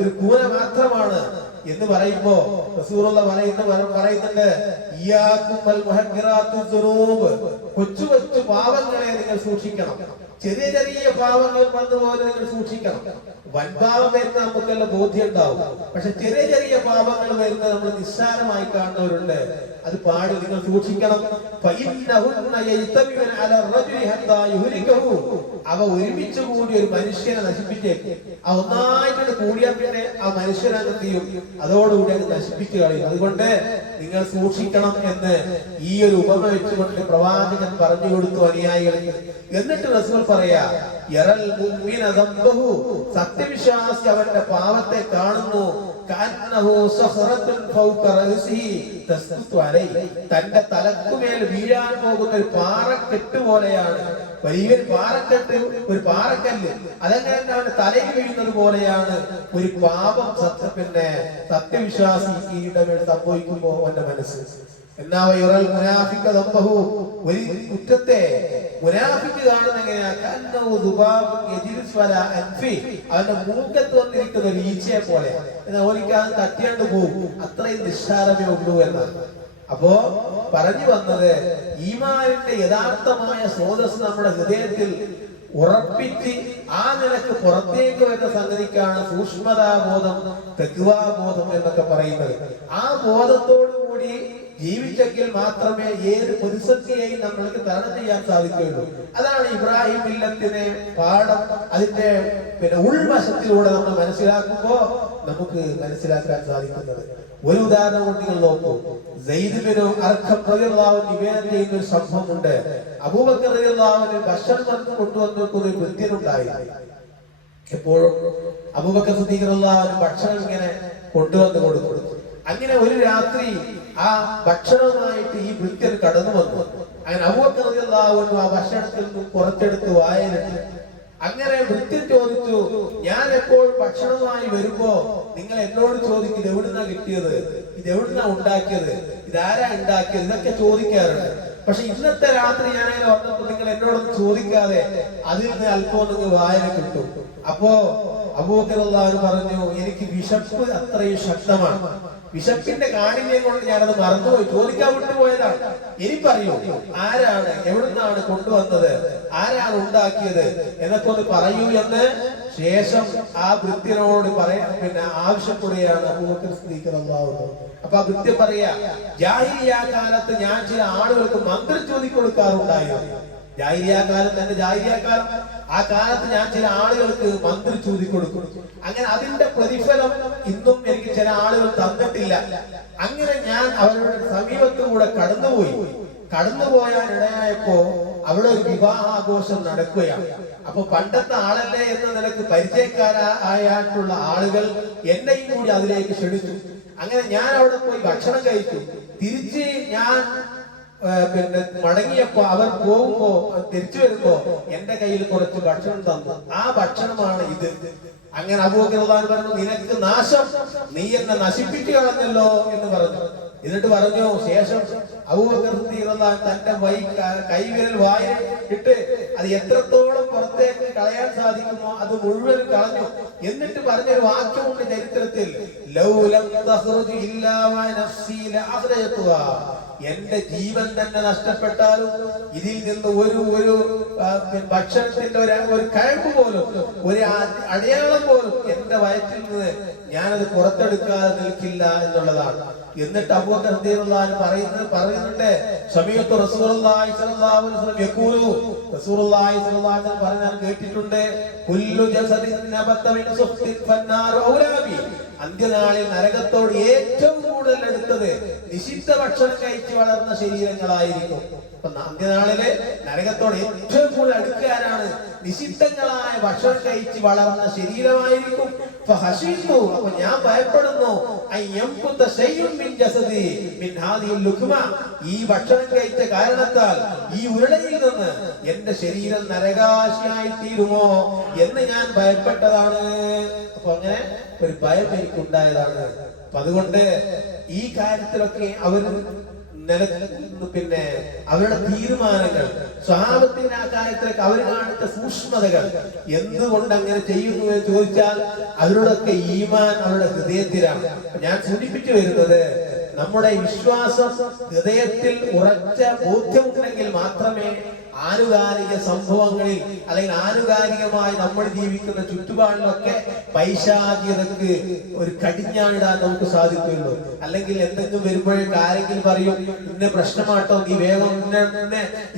ഒരു കൂന മാത്രമാണ് എന്ന് പറയുമ്പോ റസൂലുള്ളാഹി പറയുന്നുണ്ട്, കൊച്ചു കൊച്ചു പാവങ്ങളെ നിങ്ങൾ സൂക്ഷിക്കണം, ചെറിയ ചെറിയ പാവങ്ങൾ വന്നുപോലെ നിങ്ങൾ സൂക്ഷിക്കണം. വൻപാവം വരുന്ന നമുക്കെല്ലാം ബോധ്യം ഉണ്ടാവും. പക്ഷെ ചെറിയ ചെറിയ പാവങ്ങൾ വരുന്നത് നമ്മൾ നിസ്സാരമായി കാണുന്നവരുണ്ട്. അത് പാട് നിങ്ങൾ സൂക്ഷിക്കണം. അവ ഒരുമിച്ച് കൂടി ഒരു മനുഷ്യനെ നശിപ്പിച്ചേക്കും. ആ ഒന്നായിട്ട് കൂടിയാൽ പിന്നെ ആ മനുഷ്യനെ എന്ത് ചെയ്യും? അതോടുകൂടി അത് നശിപ്പിച്ചു കളയും. അതുകൊണ്ട് നിങ്ങൾ സൂക്ഷിക്കണം എന്ന് ഈ ഒരു ഉപമ വെച്ചുകൊണ്ട് പ്രവാചകൻ പറഞ്ഞു കൊടുത്തു അനുയായികൾക്ക്. എന്നിട്ട് റസൂൽ പറയാ, സത്യവിശ്വാസി അവന്റെ പാവത്തെ കാണുന്നു, തന്റെ തലക്കുമേൽ വീഴാൻ പോകുന്ന ഒരു പാറക്കെട്ട് പോലെയാണ്. വലിയൊരു പാറക്കെട്ട്, ഒരു പാറക്കല്ല് അതെങ്ങനെ തലയിൽ വീഴുന്നത് പോലെയാണ് ഒരു പാപം സത്യവിശ്വാസിയുടെ മേൽ സംഭവിക്കുമ്പോ അവന്റെ മനസ്സ്. എന്നാ ഒരു കുറ്റത്തെ മുനാഫിക്ക് കാണുന്ന എങ്ങനെയാ? അവന്റെ മൂക്കത്ത് വന്നിരിക്കുന്ന ഒരു ഈച്ചയെ പോലെ. എന്നാൽ ഓലിക്കാതെ തട്ടിയാണ്ട് പോകും. അത്രയും നിസ്സാരമേ ഉള്ളൂ എന്നാണ്. അപ്പോ പറഞ്ഞു വന്നത്, ഈമാനിന്റെ യഥാർത്ഥമായ സ്രോതസ് നമ്മുടെ ഹൃദയത്തിൽ ഉറപ്പിച്ച് ആ നിലക്ക് പുറത്തേക്ക് വരുന്ന സംഗതിക്കാണ് സൂക്ഷ്മതാബോധം, തഖ്വാബോധം എന്നൊക്കെ പറയുന്നത്. ആ ബോധത്തോടു കൂടി ജീവിച്ചെങ്കിൽ മാത്രമേ ഏത് പ്രതിസന്ധിയെയും നമ്മൾക്ക് തരണം ചെയ്യാൻ സാധിക്കുകയുള്ളൂ. അതാണ് ഇബ്രാഹിം മില്ലത്തിനെ പാഠം അതിന്റെ ഉൾവശത്തിലൂടെ നമ്മൾ മനസ്സിലാക്കുമ്പോ നമുക്ക് മനസ്സിലാക്കാൻ സാധിക്കുന്നത്. ഒരു ഉദാഹരണം കൊണ്ട് നിങ്ങൾ നോക്കൂ. സെയ്ദ് ബിൻ അർഖം റളിയല്ലാഹു അൻഹു നിവേദനം ചെയ്യുന്ന ഒരു സംഭവമുണ്ട്. അബൂബക്കർ റളിയല്ലാഹു അൻഹു ഭക്ഷണം കൊണ്ടുവന്ന ഒരു വൃത്യനുണ്ടായി. എപ്പോഴും അബൂബക്കർ സിദ്ദീഖ് റളിയല്ലാഹു അൻഹു ഭക്ഷണം ഇങ്ങനെ കൊണ്ടുവന്ന് കൊടുക്കും. അങ്ങനെ ഒരു രാത്രി ആ ഭക്ഷണവുമായിട്ട് ഈ വൃത്യൻ കടന്നു വന്നു. അങ്ങനെ അബൂബക്കർ റളിയല്ലാഹു അൻഹു ആ ഭക്ഷണത്തിൽ നിന്ന് കുറച്ചെടുത്ത് വായിലിട്ടു. അങ്ങനെ വൃത്യൻ ചോദിച്ചു, ഞാൻ എപ്പോൾ ഭക്ഷണവുമായി വരുമ്പോ നിങ്ങൾ എന്നോട് ചോദിക്കും, ഇത് എവിടുന്നാ കിട്ടിയത്, ഇത് എവിടുന്നാ ഉണ്ടാക്കിയത്, ഇതാരാ ഉണ്ടാക്കിയത്, ഇതൊക്കെ ചോദിക്കാറുണ്ട്. പക്ഷെ ഇന്നത്തെ രാത്രി ഞാൻ അങ്ങനെ വന്നപ്പോൾ നിങ്ങൾ എന്നോടൊന്നും ചോദിക്കാതെ അതിൽ നിന്ന് അല്പം നിങ്ങൾ വായന കിട്ടും. അപ്പോ അബൂബക്കർ റളിയല്ലാഹു അൻഹു പറഞ്ഞു, എനിക്ക് വിശപ്പ് അത്രയും ശക്തമാണ്. വിശപ്പിന്റെ കാഠിന്യം കൊണ്ട് ഞാനത് മറന്നുപോയി, ചോദിക്കാൻ വിട്ടുപോയതാണ്. എനിക്കറിയോ ആരാണ്, എവിടുന്നാണ് കൊണ്ടുവന്നത്, ആരാണ് ഉണ്ടാക്കിയത് എന്നൊക്കെ ഒന്ന് പറയൂ എന്ന് ശേഷം ആ വൃത്യനോട് ആവശ്യപ്പെടുകയാണ് അബൂബക്കർ സിദ്ദീഖ് റളിയല്ലാഹു അൻഹു. അപ്പൊ ആ വൃത്യൻ പറയാ, ജാഹിലിയ്യ കാലത്ത് ഞാൻ ചില ആളുകൾക്ക് മന്ത്രം ചോദിക്കൊടുക്കാറുണ്ടായിരുന്നു. ജാഹിലിയ്യ കാലത്ത്, എന്റെ ജാഹിലിയ്യ കാലം, ആ കാലത്ത് ഞാൻ ചില ആളുകൾക്ക് മന്ത്രം ചോദിക്കൊടുക്കും. അങ്ങനെ അതിന്റെ പ്രതിഫലം ഇന്നും എനിക്ക് ചില ആളുകൾ തന്നിട്ടില്ല. അങ്ങനെ ഞാൻ അവരുടെ സമീപത്തുകൂടെ കടന്നുപോയാൻ ഇടയായപ്പോ അവിടെ ഒരു വിവാഹാഘോഷം നടക്കുകയാണ്. അപ്പൊ പണ്ടത്തെ ആളല്ലേ എന്ന നിലക്ക് പരിചയക്കാരായിട്ടുള്ള ആളുകൾ എന്നെയും കൂടി അതിലേക്ക് ക്ഷണിച്ചു. അങ്ങനെ ഞാൻ അവിടെ പോയി ഭക്ഷണം കഴിച്ചു. തിരിച്ച് ഞാൻ പിന്നെ മടങ്ങിയപ്പോ അവർ പോകുമ്പോ തിരിച്ചു വരുമ്പോ എന്റെ കയ്യിൽ കുറച്ച് ഭക്ഷണം തന്നു. ആ ഭക്ഷണമാണ് ഇത്. അങ്ങനെ അബൂബക്കർ റളിയല്ലാഹു അൻഹു പറഞ്ഞു, നിനക്ക് നാശം, നീ എന്നെ നശിപ്പിച്ചു കളഞ്ഞല്ലോ എന്ന് പറഞ്ഞു. എന്നിട്ട് പറഞ്ഞു, ശേഷം അബൂബക്കർ റളിയല്ലാഹു അൻഹു തന്റെ കൈവിരൽ വായിൽ ഇട്ട് അത് എത്രത്തോളം പുറത്തേക്ക് കളയാൻ സാധിക്കുമോ അത് മുഴുവൻ കളഞ്ഞു. എന്നിട്ട് പറഞ്ഞൊരു വാക്യമുണ്ട് ചരിത്രത്തിൽ, ലൗലം തഖ്റുജു ഇല്ലാ വ നഫ്സി ലഅഖ്റജതുഹാ, എന്റെ ജീവൻ തന്നെ നഷ്ടപ്പെട്ടാലും ഇതിൽ നിന്ന് ഒരു ഭക്ഷണത്തിന്റെ ഒരു കഴമ്പ് പോലും, ഒരു അടയാളം പോലും എന്റെ വയറ്റിൽ നിന്ന് ഞാനത് പുറത്തെടുക്കാതെ നിൽക്കില്ല എന്നുള്ളതാണ്. എന്നിട്ട് അബൂബക്കർ റളിയല്ലാഹു അൻഹു പറയുന്നുണ്ട്, സമീഅത്തു റസൂലുള്ളാഹി സ്വല്ലല്ലാഹു അലൈഹി വസല്ലം യഖൂലു, റസൂലുള്ളാഹി സ്വല്ലല്ലാഹു അലൈഹി വസല്ലം പറഞ്ഞാൽ കേട്ടിട്ടുണ്ട്, കുല്ലു ജസദിൻ നബത മിൻ സുഖ്തിൻ ഫന്നാറു ഔലാബി, അന്ത്യനാളിൽ നരകത്തോട് ഏറ്റവും കൂടുതൽ അടുത്തത് നിഷിദ്ധ ഭക്ഷണം കഴിച്ച് വളർന്ന ശരീരങ്ങളായിരിക്കും. അപ്പൊ അന്ത്യനാളില് നരകത്തോട് ഏറ്റവും കൂടുതൽ അടുക്കാനാണ് നിഷിദ്ധങ്ങളായ ഭക്ഷണം കഴിച്ച് വളർന്ന ശരീരമായിരിക്കും. അപ്പൊ ഞാൻ ഭയപ്പെടുന്നു, ഈ ഭക്ഷണം കഴിച്ച കാരണത്താൽ ഈ ഉരുളയിൽ നിന്ന് എന്റെ ശരീരം നരകാശിയായി തീരുമോ എന്ന് ഞാൻ ഭയപ്പെട്ടതാണ്. അപ്പൊ അങ്ങനെ ഒരു ഭയം എനിക്കുണ്ടായതാണ്. അപ്പൊ അതുകൊണ്ട് ഈ കാര്യത്തിലൊക്കെ അവർ പിന്നെ അവരുടെ തീരുമാനങ്ങൾ, സ്വഹാബത്തിന്റെ ആ കാര്യത്തിലൊക്കെ അവർ കാണിച്ച സൂക്ഷ്മതകൾ എന്തുകൊണ്ട് അങ്ങനെ ചെയ്യുന്നു എന്ന് ചോദിച്ചാൽ അവരോടൊക്കെ ഈമാൻ അവരുടെ ഹൃദയത്തിലാണ്. ഞാൻ സൂചിപ്പിച്ചു വരുന്നത്, നമ്മുടെ വിശ്വാസം ഹൃദയത്തിൽ ഉറച്ച ബോധ്യമുണ്ടെങ്കിൽ മാത്രമേ ആനുകാലിക സംഭവങ്ങളിൽ അല്ലെങ്കിൽ ആനുകാലികമായി നമ്മൾ ജീവിക്കുന്ന ചുറ്റുപാടിലൊക്കെ പൈശാചികതക്ക് ഒരു കടിഞ്ഞാണിടാൻ നമുക്ക് സാധിക്കുകയുള്ളൂ. അല്ലെങ്കിൽ എന്തെങ്കിലും വരുമ്പോഴേക്ക് ആരെങ്കിലും പറയും, ഇന്ന പ്രശ്നമാട്ടോ, നീ വേഗം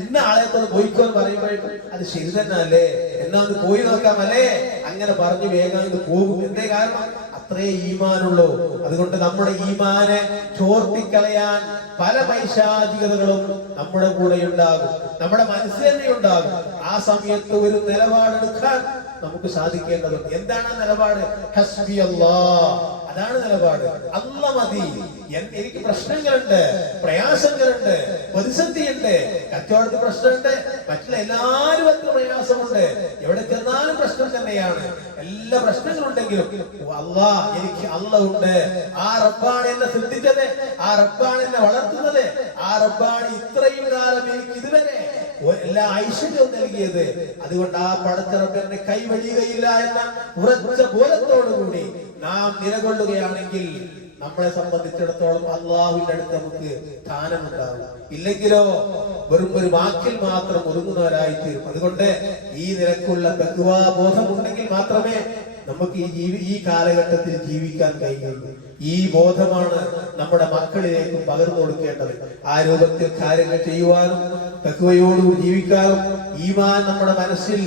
ഇന്ന ആളെ കൊണ്ട് പോയിക്കോന്ന് പറയുമ്പോഴേക്കും അത് ശരി തന്നെ അല്ലേ, എന്നാ ഒന്ന് പോയി നോക്കാം അല്ലേ, അങ്ങനെ പറഞ്ഞു വേഗം ഇത് പോകും. എന്തേ കാരണം? അത്രേ ഈമാനുള്ളൂ. അതുകൊണ്ട് നമ്മുടെ ഈമാനെ ചോർത്തിക്കളയാൻ പല പൈശാചികതകളും നമ്മുടെ കൂടെ ഉണ്ടാകും, നമ്മുടെ മനസ്സിൽ തന്നെ ഉണ്ടാകും. ആ സമയത്ത് ഒരു നിലപാടെടുക്കാൻ നമുക്ക് സാധിക്കേണ്ടതുണ്ട്. എന്താണ് ആ നിലപാട്? ഹസ്ബി അല്ലാഹ്, അതാണ് നിലപാട്. അല്ലാഹ് മതി. എനിക്ക് പ്രശ്നങ്ങളുണ്ട്, പ്രയാസങ്ങളുണ്ട്, പ്രതിസന്ധിയുണ്ട്, കച്ചവടത്തിൽ പ്രശ്നമുണ്ട്, മറ്റുള്ള എല്ലാവരും എത്ര പ്രയാസമുണ്ട്, എവിടെ ചെന്നാലും പ്രശ്നം തന്നെയാണ്. എല്ലാ പ്രശ്നങ്ങളുണ്ടെങ്കിലും അല്ലാഹ്, എനിക്ക് അല്ലാഹ് ഉണ്ട്. ആ റബ്ബാണ് എന്നെ സൃഷ്ടിച്ചത്, ആ റബ്ബാണ് എന്നെ വളർത്തുന്നത്, ആ റബ്ബാണ് ഇത്രയും കാലം എനിക്ക് ഇതുവരെ എല്ലാ ഐശ്വര്യവും നൽകിയത്. അതുകൊണ്ട് ആ പടച്ച റബ്ബ് എന്നെ കൈവഴിയുകയില്ല എന്ന ഉറച്ച ബോധത്തോടുകൂടി നാം നിലകൊള്ളുകയാണെങ്കിൽ നമ്മളെ സംബന്ധിച്ചിടത്തോളം അള്ളാഹുവിന്റെ അടുത്ത് നമുക്ക് സ്ഥാനമുണ്ടാകും. ഇല്ലെങ്കിലോ വെറും ഒരു വാക്കിൽ മാത്രം ഒതുങ്ങുന്നവരായി തീരും. അതുകൊണ്ട് ഈ നിലക്കുള്ള തഖ്വാ ബോധമുണ്ടെങ്കിൽ മാത്രമേ നമുക്ക് ഈ കാലഘട്ടത്തിൽ ജീവിക്കാൻ കഴിയുള്ളൂ. ഈ ബോധമാണ് നമ്മുടെ മക്കളിലേക്ക് പകർന്നു കൊടുക്കേണ്ടത്. ആ രൂപത്തിൽ കാര്യങ്ങൾ ചെയ്യുവാനും തഖ്വയോടുകൂടി ജീവിക്കാനും ഈമാൻ നമ്മുടെ മനസ്സിൽ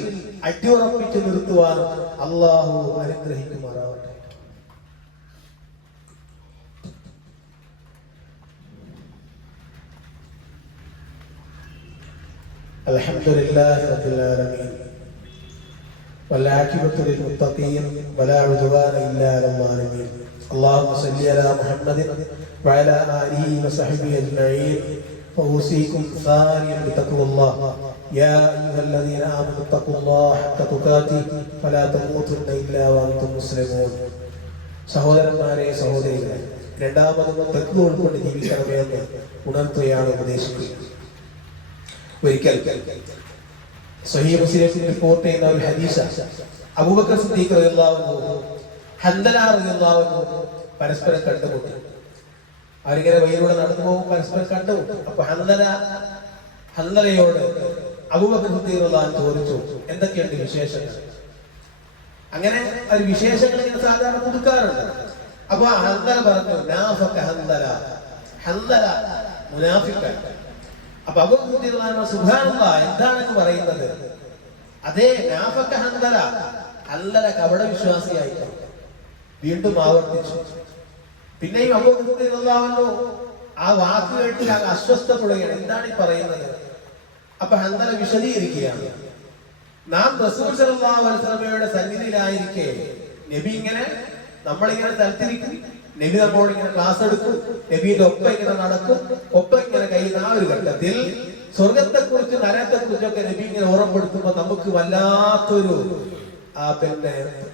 അടിയുറപ്പിച്ചു നിർത്തുവാനും അള്ളാഹു അനുഗ്രഹിക്കുമാറാവട്ടെ. അൽഹംദുലില്ലാഹി റബ്ബിൽ ആലമീൻ والعاقبة للمتقين ولا عدوان إلا على الظالمين. اللهم صل على محمد وعلى آله وصحبه أجمعين. وأوصيكم ثانيا بتقوى الله يا أيها الذين آمنوا اتقوا الله حق تقاته ولا تموتن إلا وأنتم مسلمون. സഹോദരന്മാരെ, സഹോദരികളെ, രണ്ടാമത് തഖ്വ ഉൾക്കൊണ്ട് ജീവിക്കണമെന്ന് ഉണർത്തുകയാണ് ഉപദേശിക്കുന്നത്. ഒരിക്കൽ സഹീഹ് മുസ്ലിമിൽ റിപ്പോർട്ട് ചെയ്യുന്ന ഒരു ഹദീസ്, അബൂബക്കർ സിദ്ദീഖ് റളിയല്ലാഹു അൻഹു ഹൻദല റളിയല്ലാഹു അൻഹു പരസ്പരം കണ്ടുമുട്ടി. അവരിങ്ങനെ വഴിയിലൂടെ നടന്നു പോകും, പരസ്പരം കണ്ടുമുട്ടും. അപ്പൊ ഹൻദലയോട് അബൂബക്കർ സിദ്ദീഖ് റളിയല്ലാഹു അൻഹു ചോദിച്ചു, എന്തൊക്കെയുണ്ട് വിശേഷങ്ങൾ? അങ്ങനെ ഒരു വിശേഷങ്ങൾ ഇങ്ങനെ സാധാരണ കൊടുക്കാറുണ്ട്. അപ്പൊ ഹൻദല പറഞ്ഞു, നാഫക ഹൻദല, ഹൻദല മുനാഫിഖാണ്. അപ്പൊ അബൂബക്കർ സിദ്ദീഖ് റളിയല്ലാഹു അൻഹു സുബ്ഹാനല്ലാഹ് എന്താണെന്ന് പറയുന്നത്? അതേ, നാഫക ഹൻദല, ഹൻദല കപട വിശ്വാസിയായിട്ട് വീണ്ടും ആവർത്തിച്ചു. പിന്നെയും അബൂബക്കർ സിദ്ദീഖ് റളിയല്ലാഹു അൻഹു ആ വാക്ക് കേട്ട് അസ്വസ്ഥപ്പെടുകയാണ്. എന്താണ് ഈ പറയുന്നത്? അപ്പൊ ഹൻദല വിശദീകരിക്കുകയാണ്, നാം റസൂൽ സല്ലല്ലാഹു അലൈഹി വസല്ലമയുടെ സന്നിധിയിലായിരിക്കെ നബി ഇങ്ങനെ നമ്മളിങ്ങനെ സ്ഥലത്തിരിക്കും, നബി നമ്മോട് ഇങ്ങനെ ക്ലാസ് എടുക്കും, നബിയുടെ ഒപ്പം ഇങ്ങനെ നടക്കും, ഒപ്പം ഇങ്ങനെ കഴിയുന്ന ആ ഒരു ഘട്ടത്തിൽ സ്വർഗത്തെ കുറിച്ച് നരകത്തെ കുറിച്ചൊക്കെ നബി ഇങ്ങനെ ഓർമ്മപ്പെടുത്തുമ്പോ നമുക്ക് വല്ലാത്തൊരു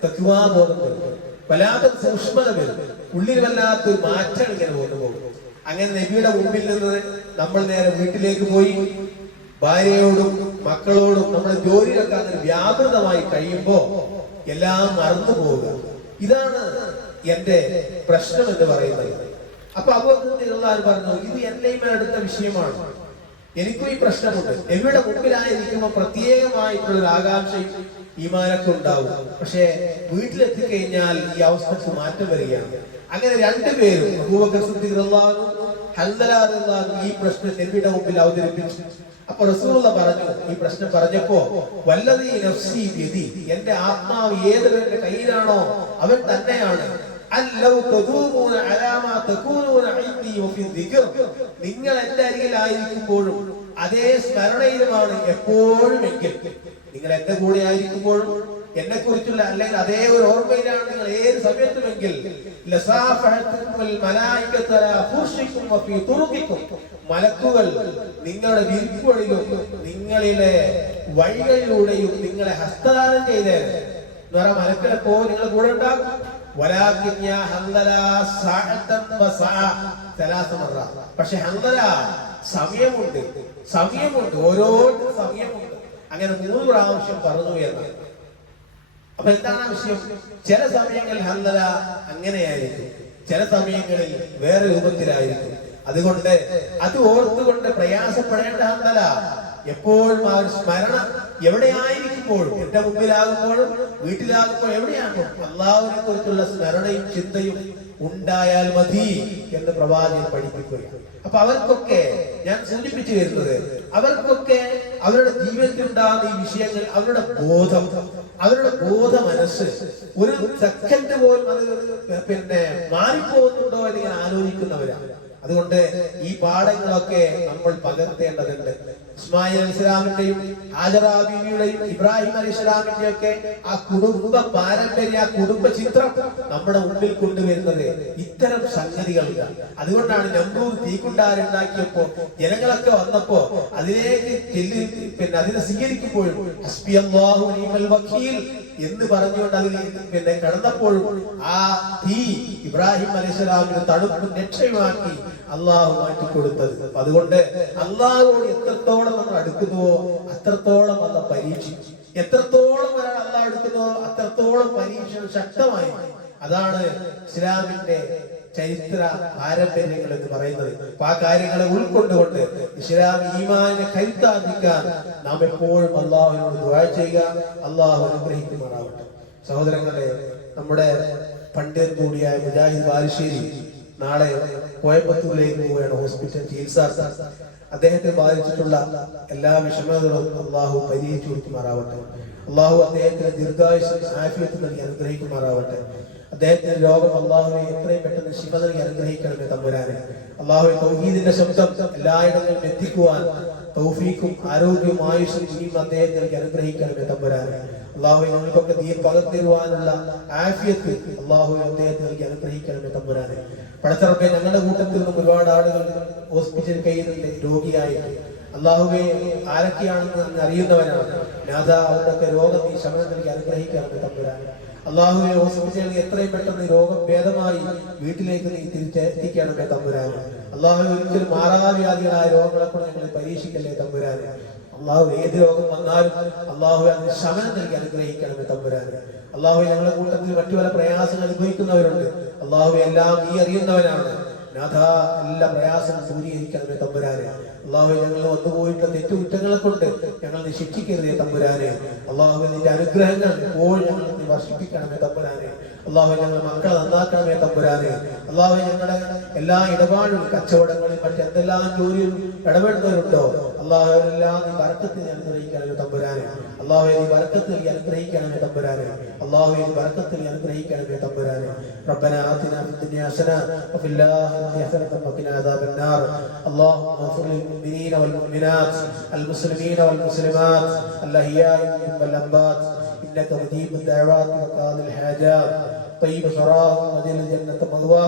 തഖ്വാബോധം വരും, വല്ലാത്ത സൂക്ഷ്മത വരും, ഉള്ളിൽ വല്ലാത്തൊരു മാറ്റം ഇങ്ങനെ കൊണ്ടുപോകും. അങ്ങനെ നബിയുടെ മുമ്പിൽ നിന്ന് നമ്മൾ നേരെ വീട്ടിലേക്ക് പോയി ഭാര്യയോടും മക്കളോടും നമ്മുടെ ജോലിയൊക്കെ അങ്ങനെ വ്യാപൃതമായി കഴിയുമ്പോ എല്ലാം മറന്നു പോവുക. ഇതാണ് എന്റെ പ്രശ്നം എന്ന് പറയുന്നത്. അപ്പൊ അബൂബക്കർ പറഞ്ഞു, ഇത് എന്നെയും അടുത്ത വിഷയമാണ്, എനിക്കും ഈ പ്രശ്നമുണ്ട്. എവിടെ മുമ്പിലായിരിക്കുമ്പോ പ്രത്യേകമായിട്ടുള്ള ഒരു ആകാംക്ഷയും ഈമാനൊക്കെ ഉണ്ടാവും. പക്ഷെ വീട്ടിലെത്തിക്കഴിഞ്ഞാൽ ഈ അവസ്ഥക്ക് മാറ്റം വരികയാണ്. അങ്ങനെ രണ്ടുപേരും അബൂബക്കർ സിദ്ദീഖ് റളിയല്ലാഹു അൻഹു, ഹൻദല റളിയല്ലാഹു അൻഹു ഈ പ്രശ്നം നബിയുടെ മുമ്പിൽ അവതരിപ്പിച്ചു. അപ്പൊ റസൂലുള്ളാഹി പറഞ്ഞു, ഈ പ്രശ്നം പറഞ്ഞപ്പോ വല്ലദീ നഫ്സി ബിയദി, എന്റെ ആത്മാവ് ഏതൊരുവന്റെ കയ്യിലാണോ അവൻ തന്നെയാണ്. നിങ്ങൾ എന്റെ അരികിലായിരിക്കുമ്പോഴും അതേ സ്മരണയിലുമാണ് എപ്പോഴും എങ്കിൽ, നിങ്ങൾ എന്റെ കൂടെ ആയിരിക്കുമ്പോഴും എന്നെ കുറിച്ചുള്ള അല്ലെങ്കിൽ അതേ ഒരു ഓർമ്മയിലാണ് നിങ്ങൾ ഏത് സമയത്തുമെങ്കിൽ, മലക്കുകൾ നിങ്ങളുടെ വിരിപ്പുകളിലും നിങ്ങളിലെ വഴികളിലൂടെയും നിങ്ങളെ ഹസ്തദാനം ചെയ്തേനെ എന്ന് പറയാൻ മലക്കളെപ്പോ നിങ്ങളുടെ കൂടെ ഉണ്ടാകും. പക്ഷെ ഹൻദല സമയമുണ്ട്, ഓരോ സമയമുണ്ട്. അങ്ങനെ 3 പ്രാവശ്യം പറഞ്ഞു എന്നാണ്. അപ്പൊ എന്താണ് വിഷയം? ചില സമയങ്ങളിൽ ഹൻദല അങ്ങനെയായിരിക്കും, ചില സമയങ്ങളിൽ വേറെ രൂപത്തിലായിരിക്കും. അതുകൊണ്ട് അത് ഓർത്തുകൊണ്ട് പ്രയാസപ്പെടേണ്ട ഹൻദല എപ്പോഴും ആ ഒരു സ്മരണ എവിടെയായിരിക്കുമ്പോഴും, എന്റെ മുമ്പിലാകുമ്പോഴും വീട്ടിലാകുമ്പോൾ എവിടെയാകും അള്ളാഹുവിനെ കുറിച്ചുള്ള സ്മരണയും ചിന്തയും ഉണ്ടായാൽ മതി എന്ന് പ്രവാചകൻ പഠിപ്പിക്കുകയാണ്. അപ്പൊ അവർക്കൊക്കെ ഞാൻ സൂചിപ്പിച്ചു വരുന്നത്, അവർക്കൊക്കെ അവരുടെ ജീവിതത്തിൽ ഉണ്ടാകുന്ന ഈ വിഷയങ്ങൾ അവരുടെ ബോധ മനസ്സ് ഒരു സെക്കൻഡ് പോലും അത് മാറിപ്പോകുന്നുണ്ടോ എന്ന് ഇങ്ങനെ ആലോചിക്കുന്നവരാണ്. അതുകൊണ്ട് ഈ പാഠങ്ങളൊക്കെ നമ്മൾ പകർത്തേണ്ടതുണ്ട്. ഇസ്മായിൽ അലൈഹിസ്സലാമിന്റെയും ഹാജറ ബീവിയുടെയും ഇബ്രാഹിം അലൈഹിസ്സലാമിന്റെയും ഒക്കെ ആ കുടുംബ പാരമ്പര്യ, ആ കുടുംബ ചിത്രം നമ്മുടെ മുമ്പിൽ കൊണ്ടുവരുന്നത് ഇത്തരം സംഗതികളില്ല. അതുകൊണ്ടാണ് നമ്രൂദ് തീക്കുണ്ടാരുണ്ടാക്കിയപ്പോ ജനങ്ങളൊക്കെ വന്നപ്പോ അതിലേക്ക് അതിനെ സ്വീകരിക്കുമ്പോഴും ഹസ്ബിയല്ലാഹു വനിഅൽ വകീൽ എന്ന് പറഞ്ഞുകൊണ്ട് അതിൽ കടന്നപ്പോഴും ആ തീ ഇബ്രാഹിം അലൈഹിസ്സലാമിന് തണുപ്പ് രക്ഷയുമാക്കി അള്ളാഹു മാറ്റിക്കൊടുത്തത്. അതുകൊണ്ട് അള്ളാഹുവോട് എത്രത്തോളം നമ്മൾ അടുക്കുന്നുവോ അത്രത്തോളം അല്ല പരീക്ഷിച്ചു, എത്രത്തോളം ഒരാൾ അള്ളാഹ് അടുക്കുന്നുവോ അത്രത്തോളം പരീക്ഷണം ശക്തമായി. അതാണ് ഇസ്ലാമിന്റെ ചരിത്ര പാരമ്പര്യങ്ങൾ എന്ന് പറയുന്നത്. അപ്പൊ ആ കാര്യങ്ങളെ ഉൾക്കൊണ്ടുകൊണ്ട് ഇസ്ലാം ഈമാനിനെ കരുത്താർജിക്കാൻ നാം എപ്പോഴും അള്ളാഹുവിനോട് ദുആ ചെയ്യുക. അള്ളാഹു അനുഗ്രഹിക്കുമാറാവട്ടെ. സഹോദരങ്ങളെ, നമ്മുടെ പണ്ഡിതൻ കൂടിയായ മുജാഹിദ് ബാലുശ്ശേരി നാളെ കോയമ്പത്തൂരിലേക്ക് പോവുകയാണ് ഹോസ്പിറ്റൽ ചികിത്സാർത്ഥം. അദ്ദേഹത്തെ ബാധിച്ചിട്ടുള്ള എല്ലാ വിഷമതകളും അള്ളാഹു പരിഹരിച്ചു കൊടുക്കുമാറാവട്ടെ. അള്ളാഹു അദ്ദേഹത്തിന് ദീർഘായുസ്സും ആഫിയത്തും നൽകി അനുഗ്രഹിക്കുമാറാവട്ടെ. അദ്ദേഹത്തിന്റെ രോഗം അള്ളാഹുവെ എത്രയും പെട്ടെന്ന് ശിഫ നൽകി അനുഗ്രഹിക്കണമേ തമ്പുരാനെ. അള്ളാഹുവെ തൗഹീദിന്റെ ശബ്ദം എല്ലായിടങ്ങളിലും എത്തിക്കുവാൻ തൗഫീഖും ആരോഗ്യവും ആയുസ്സും ഇനിയും അദ്ദേഹത്തെ നൽകി അനുഗ്രഹിക്കണമേ തമ്പുരാനെ. അള്ളാഹുവെ ഞങ്ങൾക്കൊക്കെ ദീൻ പകർത്തിരുവാനുള്ള ആഫിയത്ത് അള്ളാഹുവെ അദ്ദേഹത്തെ നൽകി അനുഗ്രഹിക്കണമേ തമ്പുരാനെ. പടച്ചറപ്പെ, ഞങ്ങളുടെ കൂട്ടത്തിൽ നിന്നും ഒരുപാട് ആളുകൾ ഹോസ്പിറ്റൽ കഴിയുന്നുണ്ട് രോഗിയായിട്ട്. അള്ളാഹുവെ ആരൊക്കെയാണെന്ന് അറിയുന്നവനാണ് നാഥ, അവരുടെയൊക്കെ രോഗം നീ ശമനം നൽകി അനുഗ്രഹിക്കണമേ തമ്പുരാനെ. അള്ളാഹുവെ ഹോസ്പിറ്റലിൽ എത്രയും പെട്ടെന്ന് രോഗം ഭേദമായി വീട്ടിലേക്ക് നീ തിരിച്ചെത്തിക്കണമേ തമ്പുരാനെ. അള്ളാഹുവെ ഒരിക്കലും മാറാവ്യാധികളായ രോഗങ്ങളെ കൂടെ ഞങ്ങളെ പരീക്ഷിക്കല്ലേ തമ്പുരാനെ. അള്ളാഹു ഏത് രോഗം വന്നാലും അള്ളാഹുവെ അതിന് ശമനം നൽകി അനുഗ്രഹിക്കണമേ തമ്പുരാനെ. അള്ളാഹുവെ ഞങ്ങളുടെ കൂട്ടത്തിൽ മറ്റു പല പ്രയാസങ്ങൾ അനുഭവിക്കുന്നവരുണ്ട്. അള്ളാഹുവെ എല്ലാം നീ അറിയുന്നവനാണ് നാഥ, എല്ലാ പ്രയാസം ദൂരീകരിക്കണമേ തമ്പുരാനെ. അള്ളാഹുവെ ഞങ്ങൾ വന്നുപോയിട്ടുള്ള തെറ്റുകുറ്റങ്ങളെ കൊണ്ട് ഞങ്ങൾ നീ ശിക്ഷിക്കരുതേ തമ്പുരാനെ. അള്ളാഹുവെ നിന്റെ അനുഗ്രഹങ്ങൾ എപ്പോഴും ഞങ്ങൾ നീ വർഷിപ്പിക്കണമേ തമ്പുരാനെ. അള്ളാഹുവെ ഞങ്ങൾ മക്കളെ നന്നാക്കണമേ തമ്പുരാനെ. അള്ളാഹുവെ ഞങ്ങളുടെ എല്ലാ ഇടപാടും കച്ചവടങ്ങളിൽ മറ്റെന്തെല്ലാം ജോലിയും ഇടപെടുന്നവരുണ്ടോ അള്ളാഹുവെല്ലാം നീ ബർക്കത്തിൽ അനുഗ്രഹിക്കണമേ തമ്പുരാനെ. അള്ളാഹുവെ നീ ബർക്കത്തിൽ അനുഗ്രഹിക്കണമേ തമ്പുരാനെ. അള്ളാഹുവെ നീ ബർക്കത്തിൽ അനുഗ്രഹിക്കണമേ തമ്പുരാനെ. റബ്ബനാ ആതിനാ ഫിദ്ദുനിയ ഹസന വഫിൽ ആഖിറതി ഹസനത വഖിനാ അദാബന്നാർ. അല്ലാഹുമ്മ اغفر للمؤمنين والمؤمنات المسلمين والمسلمات الأحياء منهم والأموات إنك مجيب الدعوات وقاضي الحاجات طيب ثراهم ودل الجنة مأواهم.